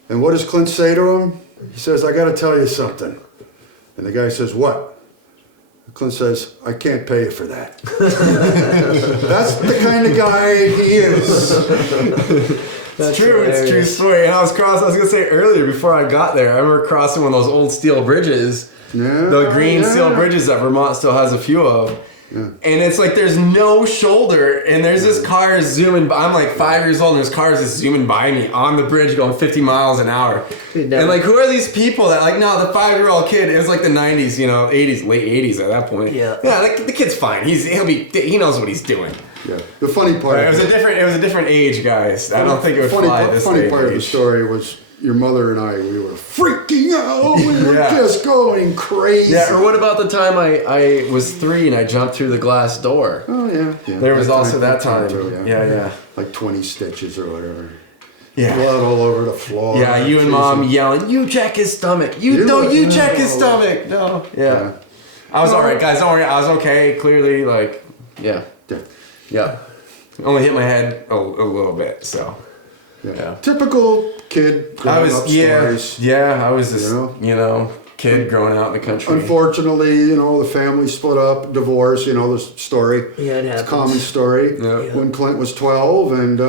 And what does Clint say to him? He says, "I got to tell you something." And the guy says, "What?" Clint says, "I can't pay you for that." That's the kind of guy he is. It's true. It's a true story. And I was gonna say earlier before I got there, I remember crossing one of those old steel bridges, the green steel bridges that Vermont still has a few of. Yeah. And it's like there's no shoulder, and there's this car zooming by. I'm like 5 years old, and there's cars just zooming by me on the bridge going 50 miles an hour. Dude, and like, who are these people that like? No, the 5-year-old kid. It was like the 90s, 80s, late 80s at that point. Yeah. Yeah, the kid's fine. He knows what he's doing. Yeah. The funny part. It was a different age, guys. I don't think it would fly this funny day part of the age. story was your mother and I. We were freaking out. We were Yeah. just going crazy. Yeah, or what about the time I was 3 and I jumped through the glass door? Oh yeah. There was also that time. too, Yeah. Like 20 stitches or whatever. Yeah. Blood all over the floor. Yeah, you and Mom yelling, "You check his stomach! You check his stomach!" No. Yeah. I was alright, guys. Don't worry. I was okay. Clearly, like, yeah. Only hit my head a little bit, so. Yeah. Typical kid growing up stories. Yeah, I was this, kid growing out in the country. Unfortunately, the family split up, divorce, the story. Yeah, it happens. It's a common story. Yeah. When Clint was 12 and,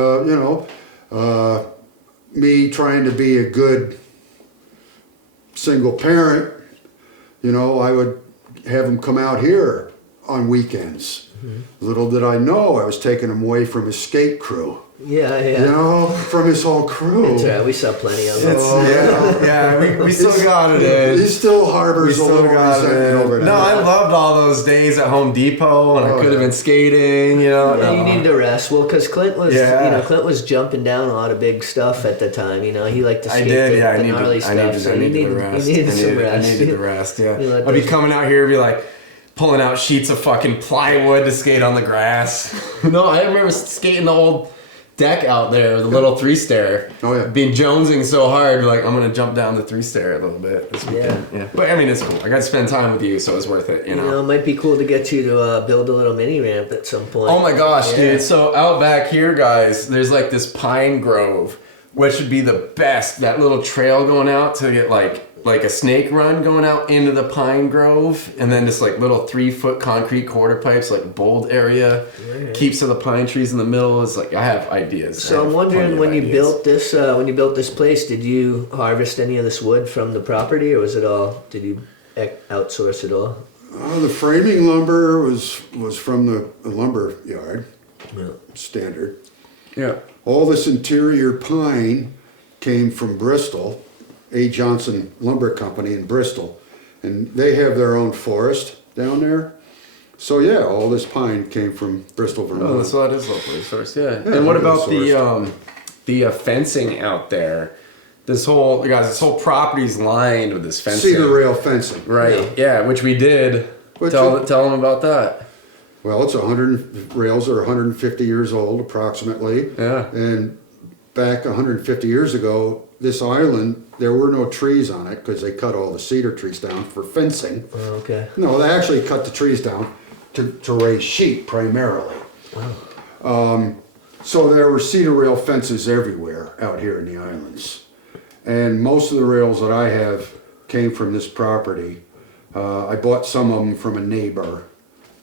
me trying to be a good single parent, I would have him come out here on weekends. Mm-hmm. Little did I know I was taking him away from his skate crew. Yeah. From his whole crew. That's right. We saw plenty of them. We still got it. He still harbors a little resentment over that. No, I loved all those days at Home Depot, and I could have been skating. Yeah, you need to rest. Well, because Clint was, Clint was jumping down a lot of big stuff at the time. He liked to skate the gnarly stuff. So you needed some rest. I needed the rest. Yeah, I'd be coming out here, be like pulling out sheets of fucking plywood to skate on the grass. No, I remember skating the old deck out there, the little 3-stair. Oh yeah. Being jonesing so hard, like I'm gonna jump down the 3-stair a little bit this weekend. Yeah. But I mean, it's cool. I got to spend time with you, so it's worth it. It might be cool to get you to build a little mini ramp at some point. Oh my gosh, dude! So out back here, guys, there's like this pine grove, which would be the best. That little trail going out to get like a snake run going out into the pine grove, and then just like little 3-foot concrete quarter pipes, like bold area, keeps to the pine trees in the middle. It's like I have ideas. So I'm wondering, when you built this place, did you harvest any of this wood from the property, or was it all? Did you outsource it all? The framing lumber was from the lumber yard. Yeah. Standard. Yeah. All this interior pine came from Bristol. A. Johnson Lumber Company in Bristol, and they have their own forest down there. So yeah, all this pine came from Bristol, Vermont. Oh, so that is locally sourced. Yeah. And what about the fencing out there? This whole property's lined with this fencing. Cedar rail fencing. Right. Yeah, which we did. Tell them about that. Well, rails are 150 years old approximately. Yeah. And back 150 years ago, this island, there were no trees on it because they cut all the cedar trees down for fencing. Oh, okay. No, they actually cut the trees down to raise sheep primarily. Wow. So there were cedar rail fences everywhere out here in the islands. And most of the rails that I have came from this property. I bought some of them from a neighbor,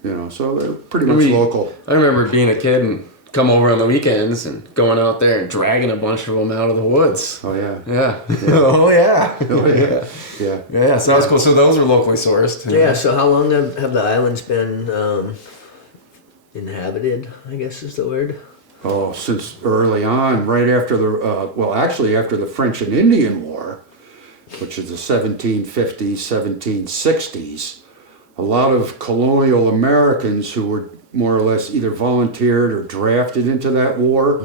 so they're pretty much local. I remember being a kid and come over on the weekends and going out there and dragging a bunch of them out of the woods. Oh yeah. Yeah. Oh yeah. Oh yeah. Yeah. Yeah. So that's cool. So those are locally sourced. Yeah. So how long have the islands been inhabited? I guess is the word. Oh, since early on, right after after the French and Indian War, which is the 1750s, 1760s, a lot of colonial Americans who were more or less either volunteered or drafted into that war,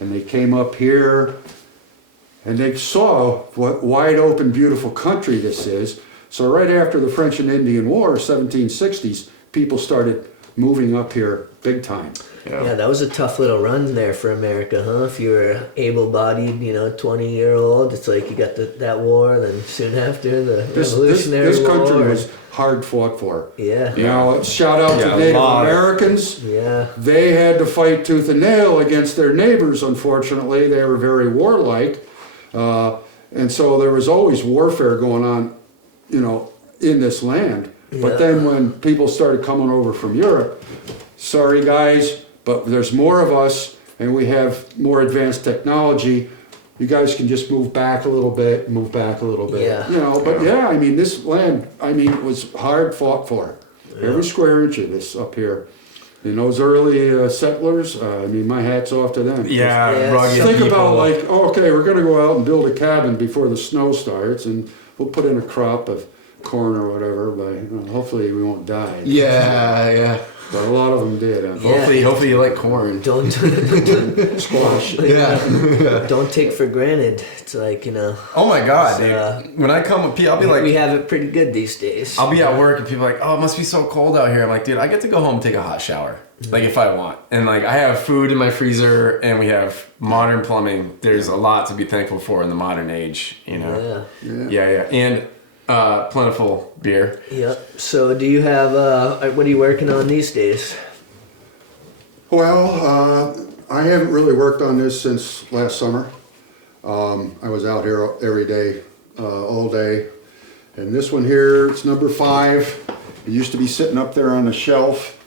and they came up here and they saw what wide open, beautiful country this is. So right after the French and Indian War, 1760s, people started moving up here big time. Yeah, that was a tough little run there for America, huh? If you were able-bodied, 20-year-old, it's like you got that war, then soon after the Revolutionary War. This country was hard fought for. Yeah. Shout out to Native Americans. Yeah. They had to fight tooth and nail against their neighbors, unfortunately. They were very warlike. And so there was always warfare going on, in this land. Yeah. But then when people started coming over from Europe, sorry guys, but there's more of us and we have more advanced technology. You guys can just move back a little bit. Yeah. This land, it was hard fought for. Yeah. Every square inch of this up here. And those early settlers, my hat's off to them. Yeah, rugged think people. about we're going to go out and build a cabin before the snow starts, and we'll put in a crop of corn or whatever, but hopefully we won't die. Yeah. But a lot of them did. Hopefully you like corn. Don't Squash. Yeah. don't take for granted. It's like, you know. Oh my God, So, dude. When I come with people, I'll be like, we have it pretty good these days. I'll be at work and people are like, oh, it must be so cold out here. I'm like, dude, I get to go home and take a hot shower. Like if I want. And like I have food in my freezer and we have modern plumbing. There's a lot to be thankful for in the modern age, you know? Yeah. And plentiful beer. Yep. So do you have, what are you working on these days? Well, I haven't really worked on this since last summer. I was out here every day, all day. And this one here, it's number 5. It used to be sitting up there on the shelf.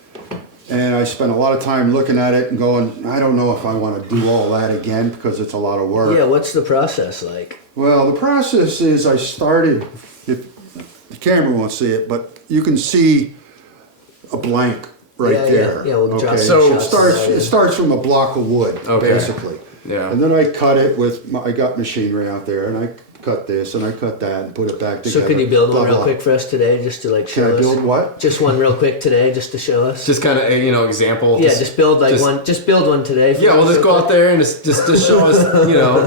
And I spent a lot of time looking at it and going, I don't know if I want to do all that again because it's a lot of work. Yeah, what's the process like? Well, the process is I started, if the camera won't see it, but you can see a blank right there. Yeah, we'll drop So It starts from a block of wood, basically. Yeah. And then I cut it I got machinery out there, and I cut this and I cut that and put it back together. So can you build one Blah, real blah. quick for us today, just to like show Can I us? build what? Just one real quick today, just to show us. Just kind of, example. Yeah, just build like just- one. Just build one today. For Yeah, we'll us just real go out there and just show us,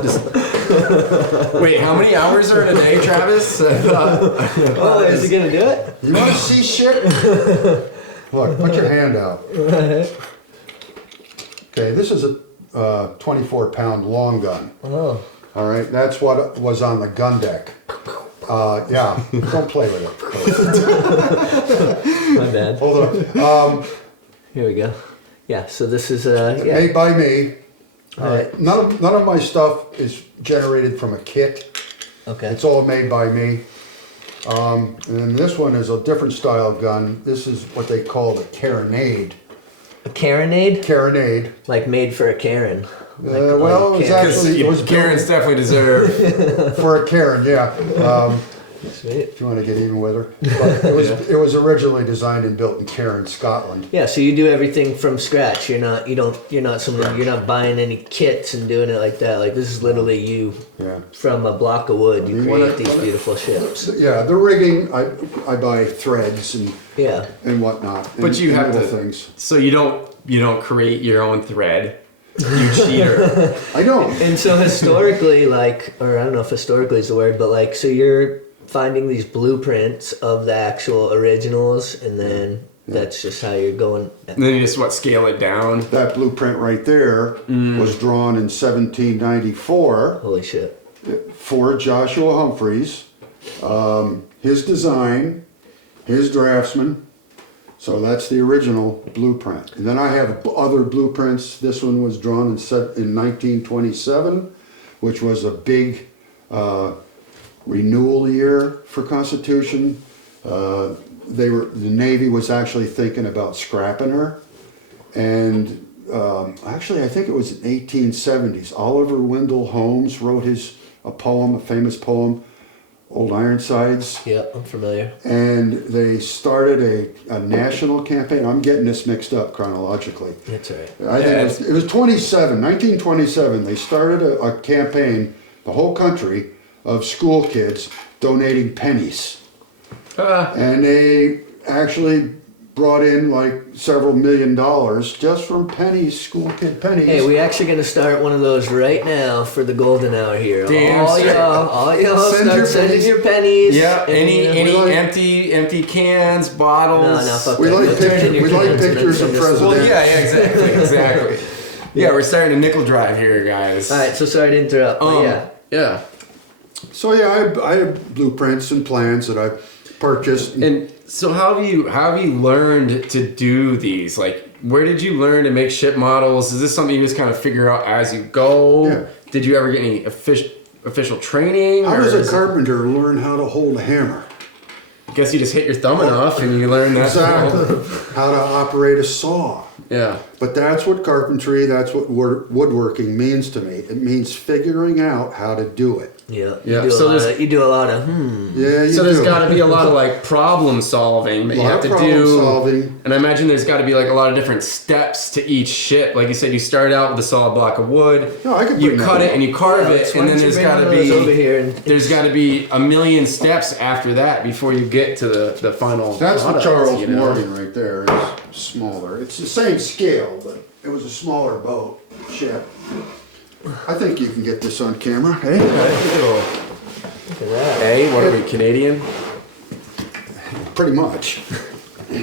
just. Wait, how many hours are in a day, Travis? Oh, is he gonna do it? You want to see shit? Look, put your hand out. Okay, this is a 24-pound long gun. Oh. All right, that's what was on the gun deck. Yeah, don't play with it. My bad. Hold on. Here we go. Yeah. So this is yeah. Made by me. Alright. None of my stuff is generated from a kit. Okay. It's all made by me. And then this one is a different style gun. This is what they call a carronade. A carronade? Carronade. Like made for a Karen. Well, it was actually it was Karens definitely deserve. for a Karen, yeah. Sweet. If you want to get even with her, but it was originally designed and built in Cairn, Scotland. Yeah. So you do everything from scratch. You're not buying any kits and doing it like that. Like this is literally you Yeah. from a block of wood. You When create I- these beautiful ships. Yeah, the rigging I buy threads Yeah. and whatnot. But and, you and have to. little things. So you don't create your own thread. You cheater. I don't. And so historically, like, or I don't know if historically is the word, but like, so you're finding these blueprints of the actual originals, and then that's just how you're going. And then you just scale it down. That blueprint right there was drawn in 1794 Holy shit. for Joshua Humphreys. His design, his draftsman. So that's the original blueprint. And then I have other blueprints. This one was drawn in 1927, which was a big renewal year for Constitution. The Navy was actually thinking about scrapping her. And actually, I think it was in 1870s. Oliver Wendell Holmes wrote a famous poem, Old Ironsides. Yeah, I'm familiar. And they started a national campaign. I'm getting this mixed up chronologically. That's right. I think it was 1927. They started a campaign, the whole country, of school kids donating pennies. And they actually brought in like several $1 million just from pennies, school kid pennies. Hey, we actually gonna start one of those right now for the golden hour here. Damn all straight. y'all Send start your sending pennies. your pennies. Yeah. and, Any like- empty cans, bottles. No, fuck We that. like Go turn in your we like cans and then pictures of send us the- Well, presidents. yeah, exactly. Yeah, we're starting a nickel drive here, guys. All right, so sorry to interrupt, but yeah. Yeah. So yeah, I have blueprints and plans that I purchased. And so how have you learned to do these? Like, where did you learn to make ship models? Is this something you just kind of figure out as you go? Yeah. Did you ever get any official training? I or was is a carpenter to learn how to hold a hammer. I guess you just hit your thumb enough and you learn that. Exactly. How to operate a saw. Yeah. But that's what carpentry, that's what woodworking means to me. It means figuring out how to do it. Yeah. Yeah, You do, so you do a lot of Yeah, you So there's do. got to be a lot of like problem solving that you have to do. Solving. And I imagine there's got to be like a lot of different steps to each ship. Like you said, you start out with a solid block of wood. No, I could you bring cut that it and you carve it, and then there's got to be over here and there's got to be a million steps after that before you get to the final. That's the product, Charles you know? Morgan right there. It's smaller. It's the same scale, but it was a smaller boat ship. I think you can get this on camera. Hey, look at that. Hey, what are we, Canadian? pretty much.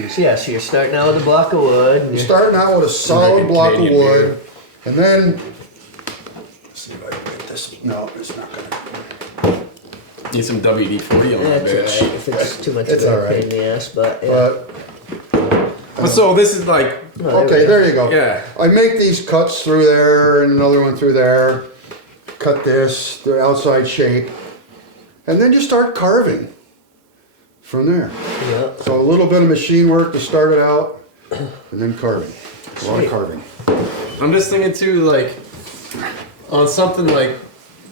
So yeah, so you're starting out with a block of wood. And You're you're, starting out with a solid Like a block of Canadian wood, and then let's see if I can get this. No, it's not gonna. Need some WD-40 on that that's bitch. alright. If it's too much It's of a alright. pain in the ass, but yeah. But So this is like, Oh, okay, there you go. Yeah. I make these cuts through there and another one through there. Cut this, the outside shape, and then you start carving from there. Yeah. So a little bit of machine work to start it out, and then carving. A lot of Sweet. carving. I'm just thinking too, like, on something like,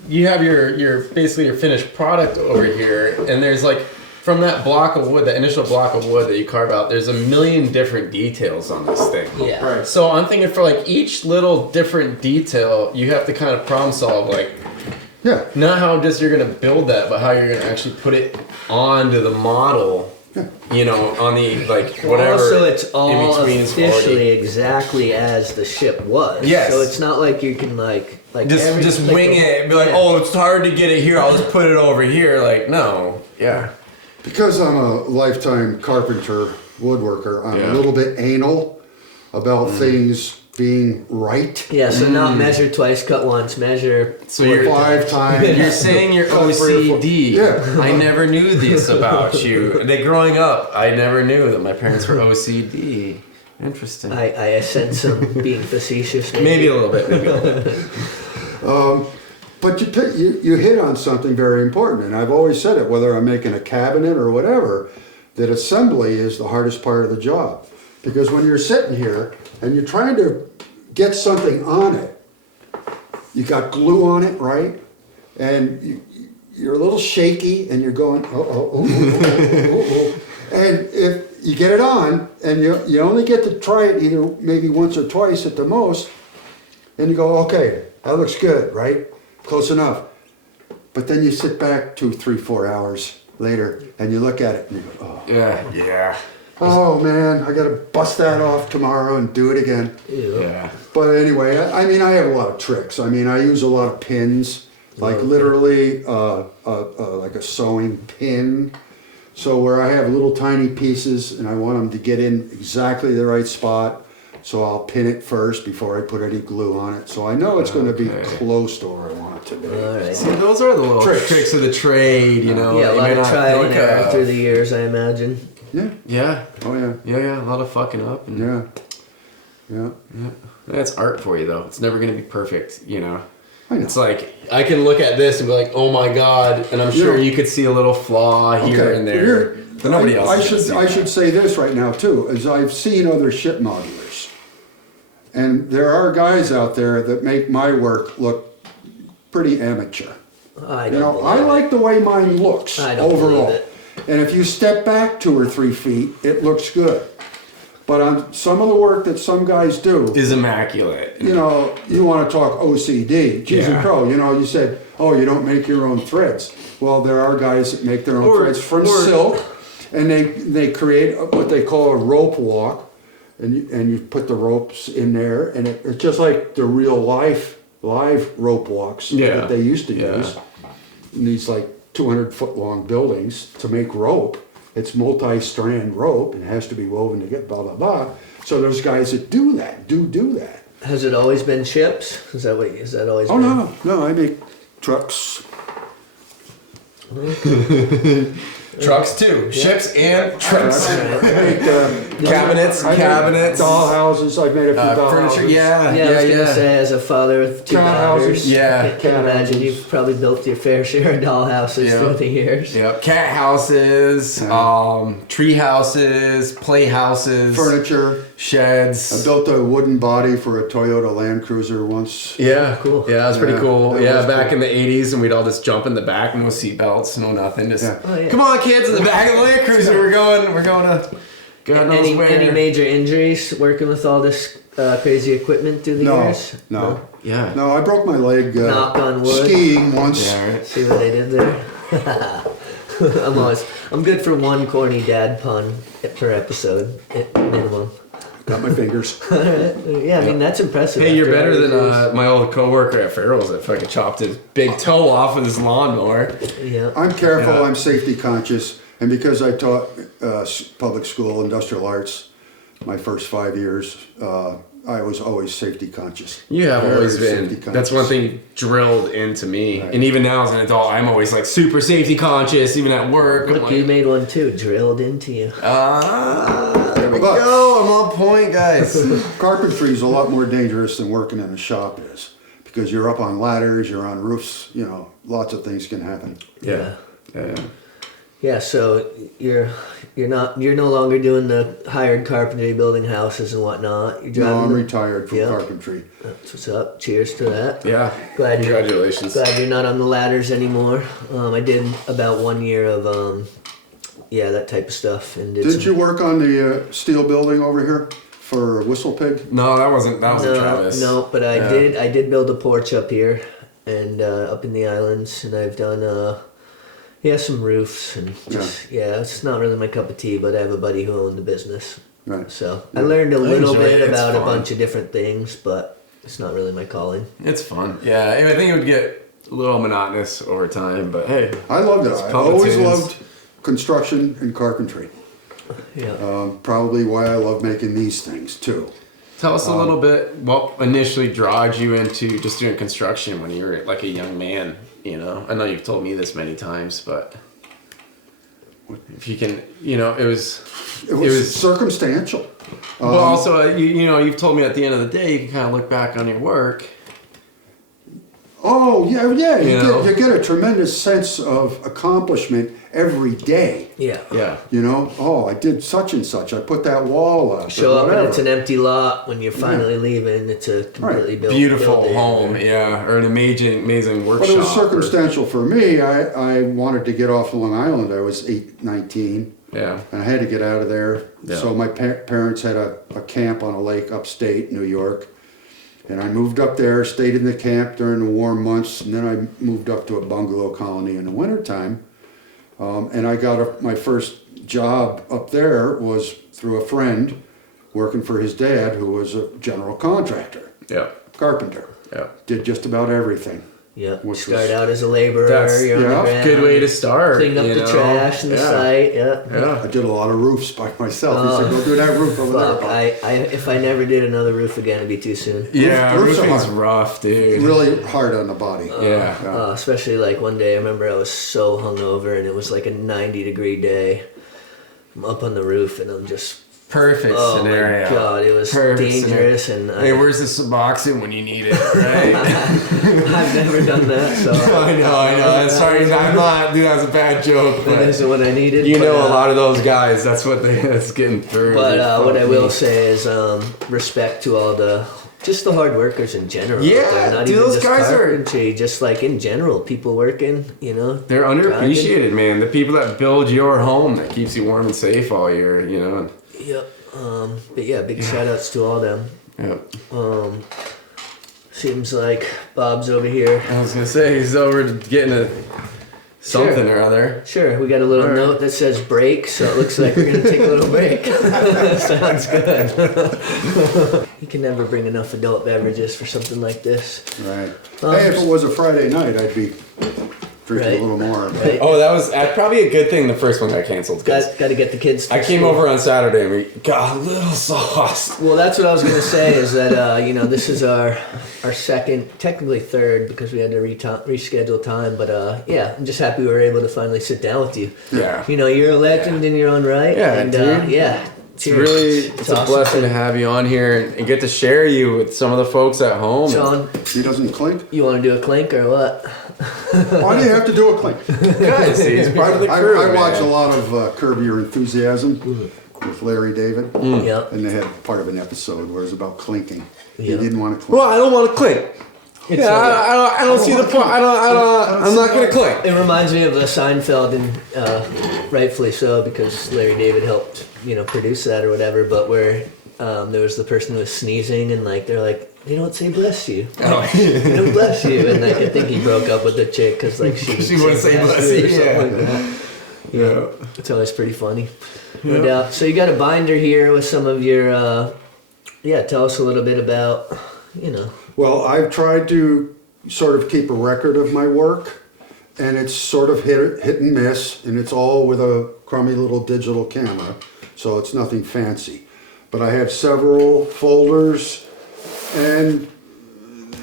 you have your basically your finished product over here, and there's like, from that block of wood, that initial block of wood that you carve out, there's a million different details on this thing. Yeah. Right. So I'm thinking for like each little different detail, you have to kind of problem solve, like, Yeah. not how just you're gonna build that, but how you're gonna actually put it onto the model. Yeah. You know, on the like whatever. Also, it's all in between's officially already- exactly as the ship was. Yes. So it's not like you can like Just every- wing it and be like, yeah. oh, it's hard to get it here. I'll just put it over here. Like, no. Yeah. Because I'm a lifetime carpenter, woodworker, I'm Yeah. a little bit anal about things being right. Yeah. So not measure twice, cut once. Measure. So you're 5 times. you're saying you're Cut 3 or 4. OCD. Yeah. I never knew this about you. Growing up, I never knew that my parents were OCD. Interesting. I sense some being facetious. Maybe a little bit. Maybe a little bit. But you hit on something very important, and I've always said it, whether I'm making a cabinet or whatever, that assembly is the hardest part of the job. Because when you're sitting here and you're trying to get something on it, you got glue on it, right? And you're a little shaky, and you're going, oh. And if you get it on, and you only get to try it either maybe once or twice at the most, and you go, okay, that looks good, right? Close enough. But then you sit back 2, 3, 4 hours later and you look at it and you go, oh, Yeah. oh man, I gotta bust that off tomorrow and do it again. Yeah. But anyway, I mean, I have a lot of tricks. I mean, I use a lot of pins, like literally like a sewing pin. So where I have little tiny pieces and I want them to get in exactly the right spot. So I'll pin it first before I put any glue on it. So I know it's going to be Okay. close to where I want it to be. All right. See, those are the little tricks of the trade, you know. Yeah, a that you lot may of not trial and think error of. through the years, I imagine. Yeah. Yeah. Oh yeah. Yeah, a lot of fucking up. And Yeah. That's art for you, though. It's never going to be perfect, you know. I know. It's like, I can look at this and be like, oh my God, and I'm sure you could see a little flaw here and there. But nobody else is gonna see I that. should say this right now too, is I've seen other ship modulars. And there are guys out there that make my work look pretty amateur. I You don't know, believe I it. like the way mine looks I don't overall. believe it. And if you step back 2 or 3 feet, it looks good. But on some of the work that some guys do, Is immaculate. you know, you want to talk OCD. Geez and Yeah. Crow, you know, you said, oh, you don't make your own threads. Well, there are guys that make their own threads from silk, and they create what they call a rope walk, and you put the ropes in there, and it's just like the real live rope walks that they used to use in these like 200-foot long buildings to make rope. It's multi-strand rope, and it has to be woven to get blah blah blah. So there's guys that do that, do that. Has it always been ships? Is that always Oh been? no, I make trucks. Trucks too. Ships and trucks. I made, Cabinets, I made cabinets. doll houses. I made a few doll Furniture, houses. Yeah, I was gonna say, as a father of two Cat daughters, houses. Yeah. can Cat imagine houses. you've probably built your fair share of doll houses Yeah. through the years. Yep. Cat houses, tree houses, play houses, Furniture. I sheds. built a wooden body for a Toyota Land Cruiser once. Yeah, Cool. Yeah, that was pretty Yeah, cool. that Yeah, was back cool. in the 80s, and we'd all just jump in the back, no seatbelts, no nothing. Just Yeah. Oh, yeah. come on, kids, in the back of the Land Cruiser. We're going to God knows Any where. major injuries working with all this crazy equipment through the No, years? no, Yeah. no. I broke my leg Knock on wood. skiing once. Yeah, right. See what they did there? I'm good for one corny dad pun per episode at minimum. Got my fingers. Yeah, I mean that's impressive. Hey, you're after better all than these years. my old coworker at Farrell's that fucking chopped his big toe off with his lawnmower. Yeah. I'm careful. Yeah. I'm safety conscious, and because I taught public school industrial arts my first 5 years, I was always safety conscious. You have Very always safety been. That's one thing drilled into me. Right. And even now as an adult, I'm always like super safety conscious, even at work. I'm Look, like, you made one too, drilled into you. there we But- go. I'm on point, guys. Carpentry is a lot more dangerous than working in a shop is, because you're up on ladders, you're on roofs. You know, lots of things can happen. Yeah. Yeah, so you're no longer doing the hired carpentry, building houses and whatnot. You're No, driving. I'm retired from Yeah. carpentry. That's what's up. Cheers to that. Yeah. Glad you're Congratulations. Glad you're not on the ladders anymore. I did about 1 year of that type of stuff. And Did some- you work on the steel building over here for Whistle Pig? No, that wasn't Travis. No, but I did build a porch up here and up in the islands, and I've done some roofs and just it's not really my cup of tea, but I have a buddy who owned the business, Right. so I learned a little enjoy bit it. It's about a fun. bunch of different things, but it's not really my calling. It's fun. Yeah, I think it would get a little monotonous over time, but hey. I loved it. I pumping always tunes. loved construction and carpentry. Yeah. Probably why I love making these things too. Tell us a little bit what initially drawed you into just doing construction when you were like a young man, you know? I know you've told me this many times, but if you can, you know, it was circumstantial. well, also, you've told me at the end of the day, you can kind of look back on your work. Oh yeah. You know? You get a tremendous sense of accomplishment every day. Yeah. Yeah. You know, oh, I did such and such. I put that wall up. or Show up and whatever. it's an empty lot. When you're finally leaving, it's a completely built Beautiful building. home, yeah, or an amazing workshop. But it was or- circumstantial for me. I wanted to get off Long Island. I was 19. Yeah. And I had to get out of there. Yeah. So my parents had a camp on a lake upstate New York. And I moved up there, stayed in the camp during the warm months, and then I moved up to a bungalow colony in the wintertime. And I got my first job up there was through a friend working for his dad, who was a general contractor, Yeah. carpenter. Yeah. Did just about everything. Yeah. Which Start was- out as a laborer. That's- You're on the yeah, ground, Good way to start. clean up you the know? trash in the Yeah. site. Yeah. Yeah. I did a lot of roofs by myself. He said, go do that roof over Fuck, there. if I never did another roof again, it'd be too soon. Yeah, Roofs are roofing's hard. rough, dude. Really hard on the body. Yeah. Especially like one day, I remember I was so hungover and it was like a 90-degree day. I'm up on the roof and I'm just, Perfect oh scenario. my god, it was Perfect dangerous scenario. and Hey, where's the Suboxone when you need it, right? I've never done that, so I know. Sorry, I'm not, dude, that was a bad joke. that But isn't what I needed. you but, know a lot of those guys, that's getting through. But They what I fuck will me. say is respect to all the hard workers in general. out Yeah, there. Not dude, even those just guys are- carpentry, just like in general, people working. They're underappreciated, man. The people that build your home that keeps you warm and safe all year, you know. Yep. But yeah, big shout outs to all them. Yeah. Seems like Bob's over here. I was gonna say he's over getting something or other. Sure, we got a little note that says break, so it looks like we're gonna take a little break. Sounds good. You can never bring enough adult beverages for something like this. Right. Hey, if it was a Friday night, I'd be drinking Right. a little more. Right. Oh, that was probably a good thing the first one got canceled. Got to get the kids to I came school. over on Saturday and we got a little sauced. Well, that's what I was going to say is that, this is our second, technically third, because we had to reschedule time. But, I'm just happy we were able to finally sit down with you. Yeah. You know, you're a legend in your own right. Yeah, and, dude. It's It's a awesome. blessing to have you on here and get to share you with some of the folks at home. Sean, He doesn't clink? you want to do a clink or what? Why do you have to do a clink? Guys, he's part of the crew. I watch man. a lot of Curb Your Enthusiasm with Larry David. Yep. And they had part of an episode where it was about clinking. He Yeah. didn't want to clink. Well, I don't want to clink. It's Yeah, like- I don't see the point. I'm not going to clink. It reminds me of Seinfeld, and rightfully so, because Larry David helped, produce that or whatever. But where there was the person who was sneezing, and they're like, they don't say bless you. Oh. They don't bless you, and I think he broke up with the chick because She wouldn't say bless you, or something yeah. like that. Yeah. It's always pretty funny. No doubt. So you got a binder here with some of your. Tell us a little bit about, Well, I've tried to sort of keep a record of my work, and it's sort of hit and miss, and it's all with a crummy little digital camera, so it's nothing fancy. But I have several folders, and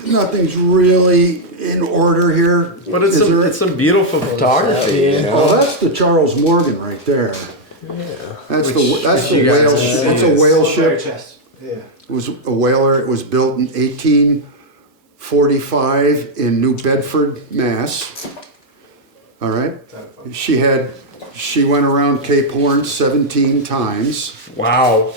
nothing's really in order here. But it's some beautiful photography. Yeah. You know? Oh, that's the Charles Morgan right there. That's the you guys whale have ship. seen That's a is- whale Very ship. chest. Yeah. It was a whaler. It was built in 1845 in New Bedford, Mass. All right. She went around Cape Horn 17 times. Wow.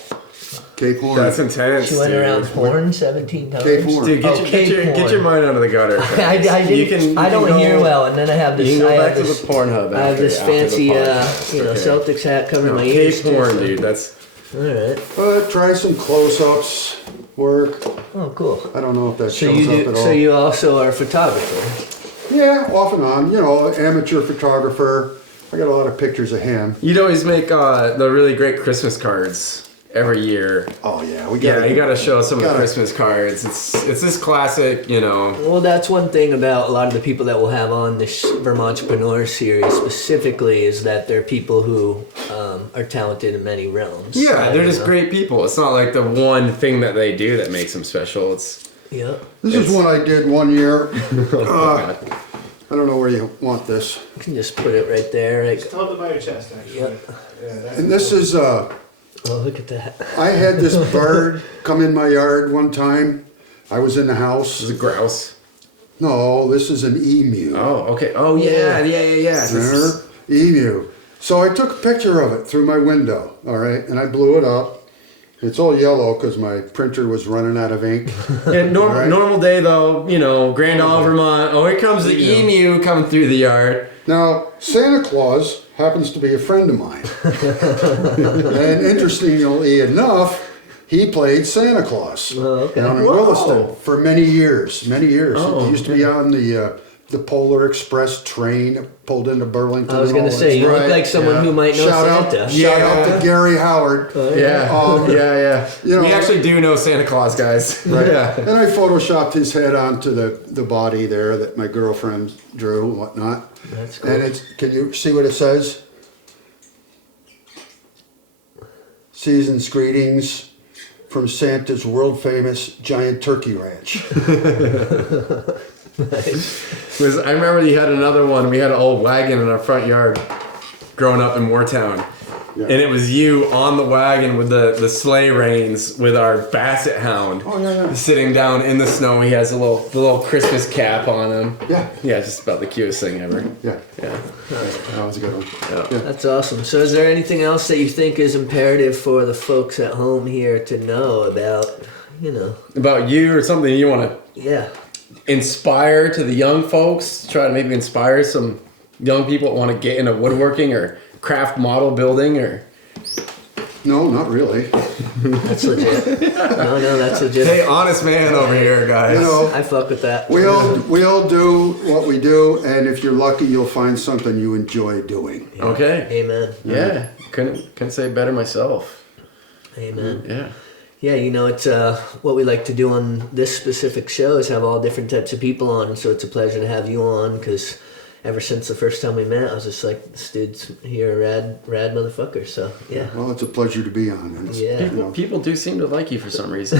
Cape Horn. That's intense. she went dude. around Horn 17 times. Cape Horn. Dude, Oh, get Cape get your Horn. mind out of the gutter. I don't hear well, and then I have this. You can I go have back to this, the Pornhub. I have this after the fancy, podcast. Okay. Celtics hat covering No, my ears. Cape too, Horn, so- dude. That's All right. Try some close-ups work. Oh, cool. I don't know if that So shows you up do. at all. So you also are a photographer. Yeah, off and on. Amateur photographer. I got a lot of pictures of him. you'd always make the really great Christmas cards every year. Oh yeah, You got to show us some of the gotta- Christmas cards. It's this classic, Well, that's one thing about a lot of the people that we'll have on this Vermontrepreneurs series specifically is that they're people who are talented in many realms. Yeah, Right, they're you just know? great people. It's not like the one thing that they do that makes them special. It's Yeah. This is one I did one year. I don't know where you want this. You can just put it right there. Just hold it by your chest, actually. Yep. Yeah, that's And this is, Oh, look at that. I had this bird come in my yard one time. I was in the house. a grouse. No, this is an emu. Oh, okay. Oh, yeah. This There, is- emu. So I took a picture of it through my window, all right, and I blew it up. It's all yellow because my printer was running out of ink. Yeah, Right. normal day though, Grand Isle, Vermont. Oh, here comes the emu coming through the yard. Now, Santa Claus happens to be a friend of mine. And interestingly enough, he played Santa Claus Oh, okay. down in Whoa. Williston for many years. Oh, He used to be on the Polar Express train that pulled into Burlington. I was and going all to say, you that. look Right, like someone yeah. who might know Shout out, Santa. shout out Yeah. to Gary Howard. Yeah, yeah. You know- we actually do know Santa Claus, guys. Right. Yeah. And I photoshopped his head onto the body there that my girlfriend drew and whatnot. That's cool. And can you see what it says? Season's greetings from Santa's world famous giant turkey ranch. I remember you had another one. We had an old wagon in our front yard growing up in Moortown. Yeah. And it was you on the wagon with the sleigh reins with our basset hound. Oh, yeah. Sitting down in the snow. He has the little Christmas cap on him. Yeah. Yeah, just about the cutest thing ever. Yeah, Yeah. that was a good one. Yeah. That's awesome. So, is there anything else that you think is imperative for the folks at home here to know about, About you or something you want to yeah. inspire to the young folks? Try to maybe inspire some young people that want to get into woodworking or craft model building or... No, not really. That's legit. No, that's legit. Hey, honest man over here, guys. You know, I fuck with that. we all do what we do, and if you're lucky, you'll find something you enjoy doing. Okay. Amen. Yeah. Couldn't say it better myself. Amen. Yeah. Yeah, it's what we like to do on this specific show is have all different types of people on. So it's a pleasure to have you on because, ever since the first time we met, I was just like, this dude's here, rad motherfucker. So yeah. Well, it's a pleasure to be on. And Yeah. People do seem to like you for some reason.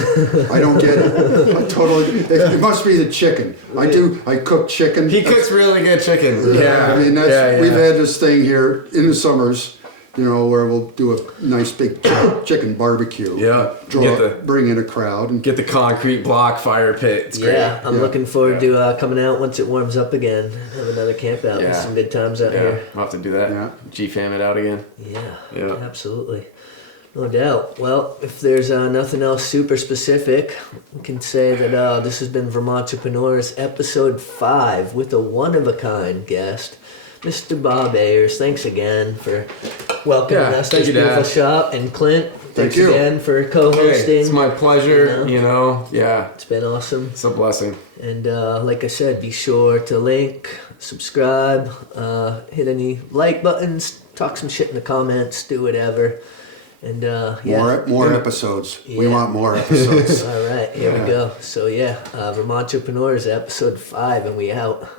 I don't get it. I totally. It must be the chicken. I cook chicken. He cooks really good chicken. Yeah. I mean, we've had this thing here in the summers, where we'll do a nice big chicken barbecue. Yeah. Bring in a crowd and Get the concrete block fire pit. It's great. Yeah, I'm looking forward to coming out once it warms up again. Have another camp out. Yeah. With some good times out here. I'll have to do that. Yeah. G-fam it out again. Yeah, absolutely. No doubt. Well, if there's nothing else super specific, we can say that this has been Vermontrepreneurs episode 5 with a one-of-a-kind guest, Mr. Bob Ayres. Thanks again for welcoming us to this beautiful shop. And Clint, thanks again for co-hosting. Hey, it's my pleasure, Yeah. It's been awesome. It's a blessing. And like I said, be sure to link, subscribe, hit any like buttons, talk some shit in the comments, do whatever. And more episodes. We want more episodes. All right, here we go. So Vermontrepreneurs episode 5, and we out.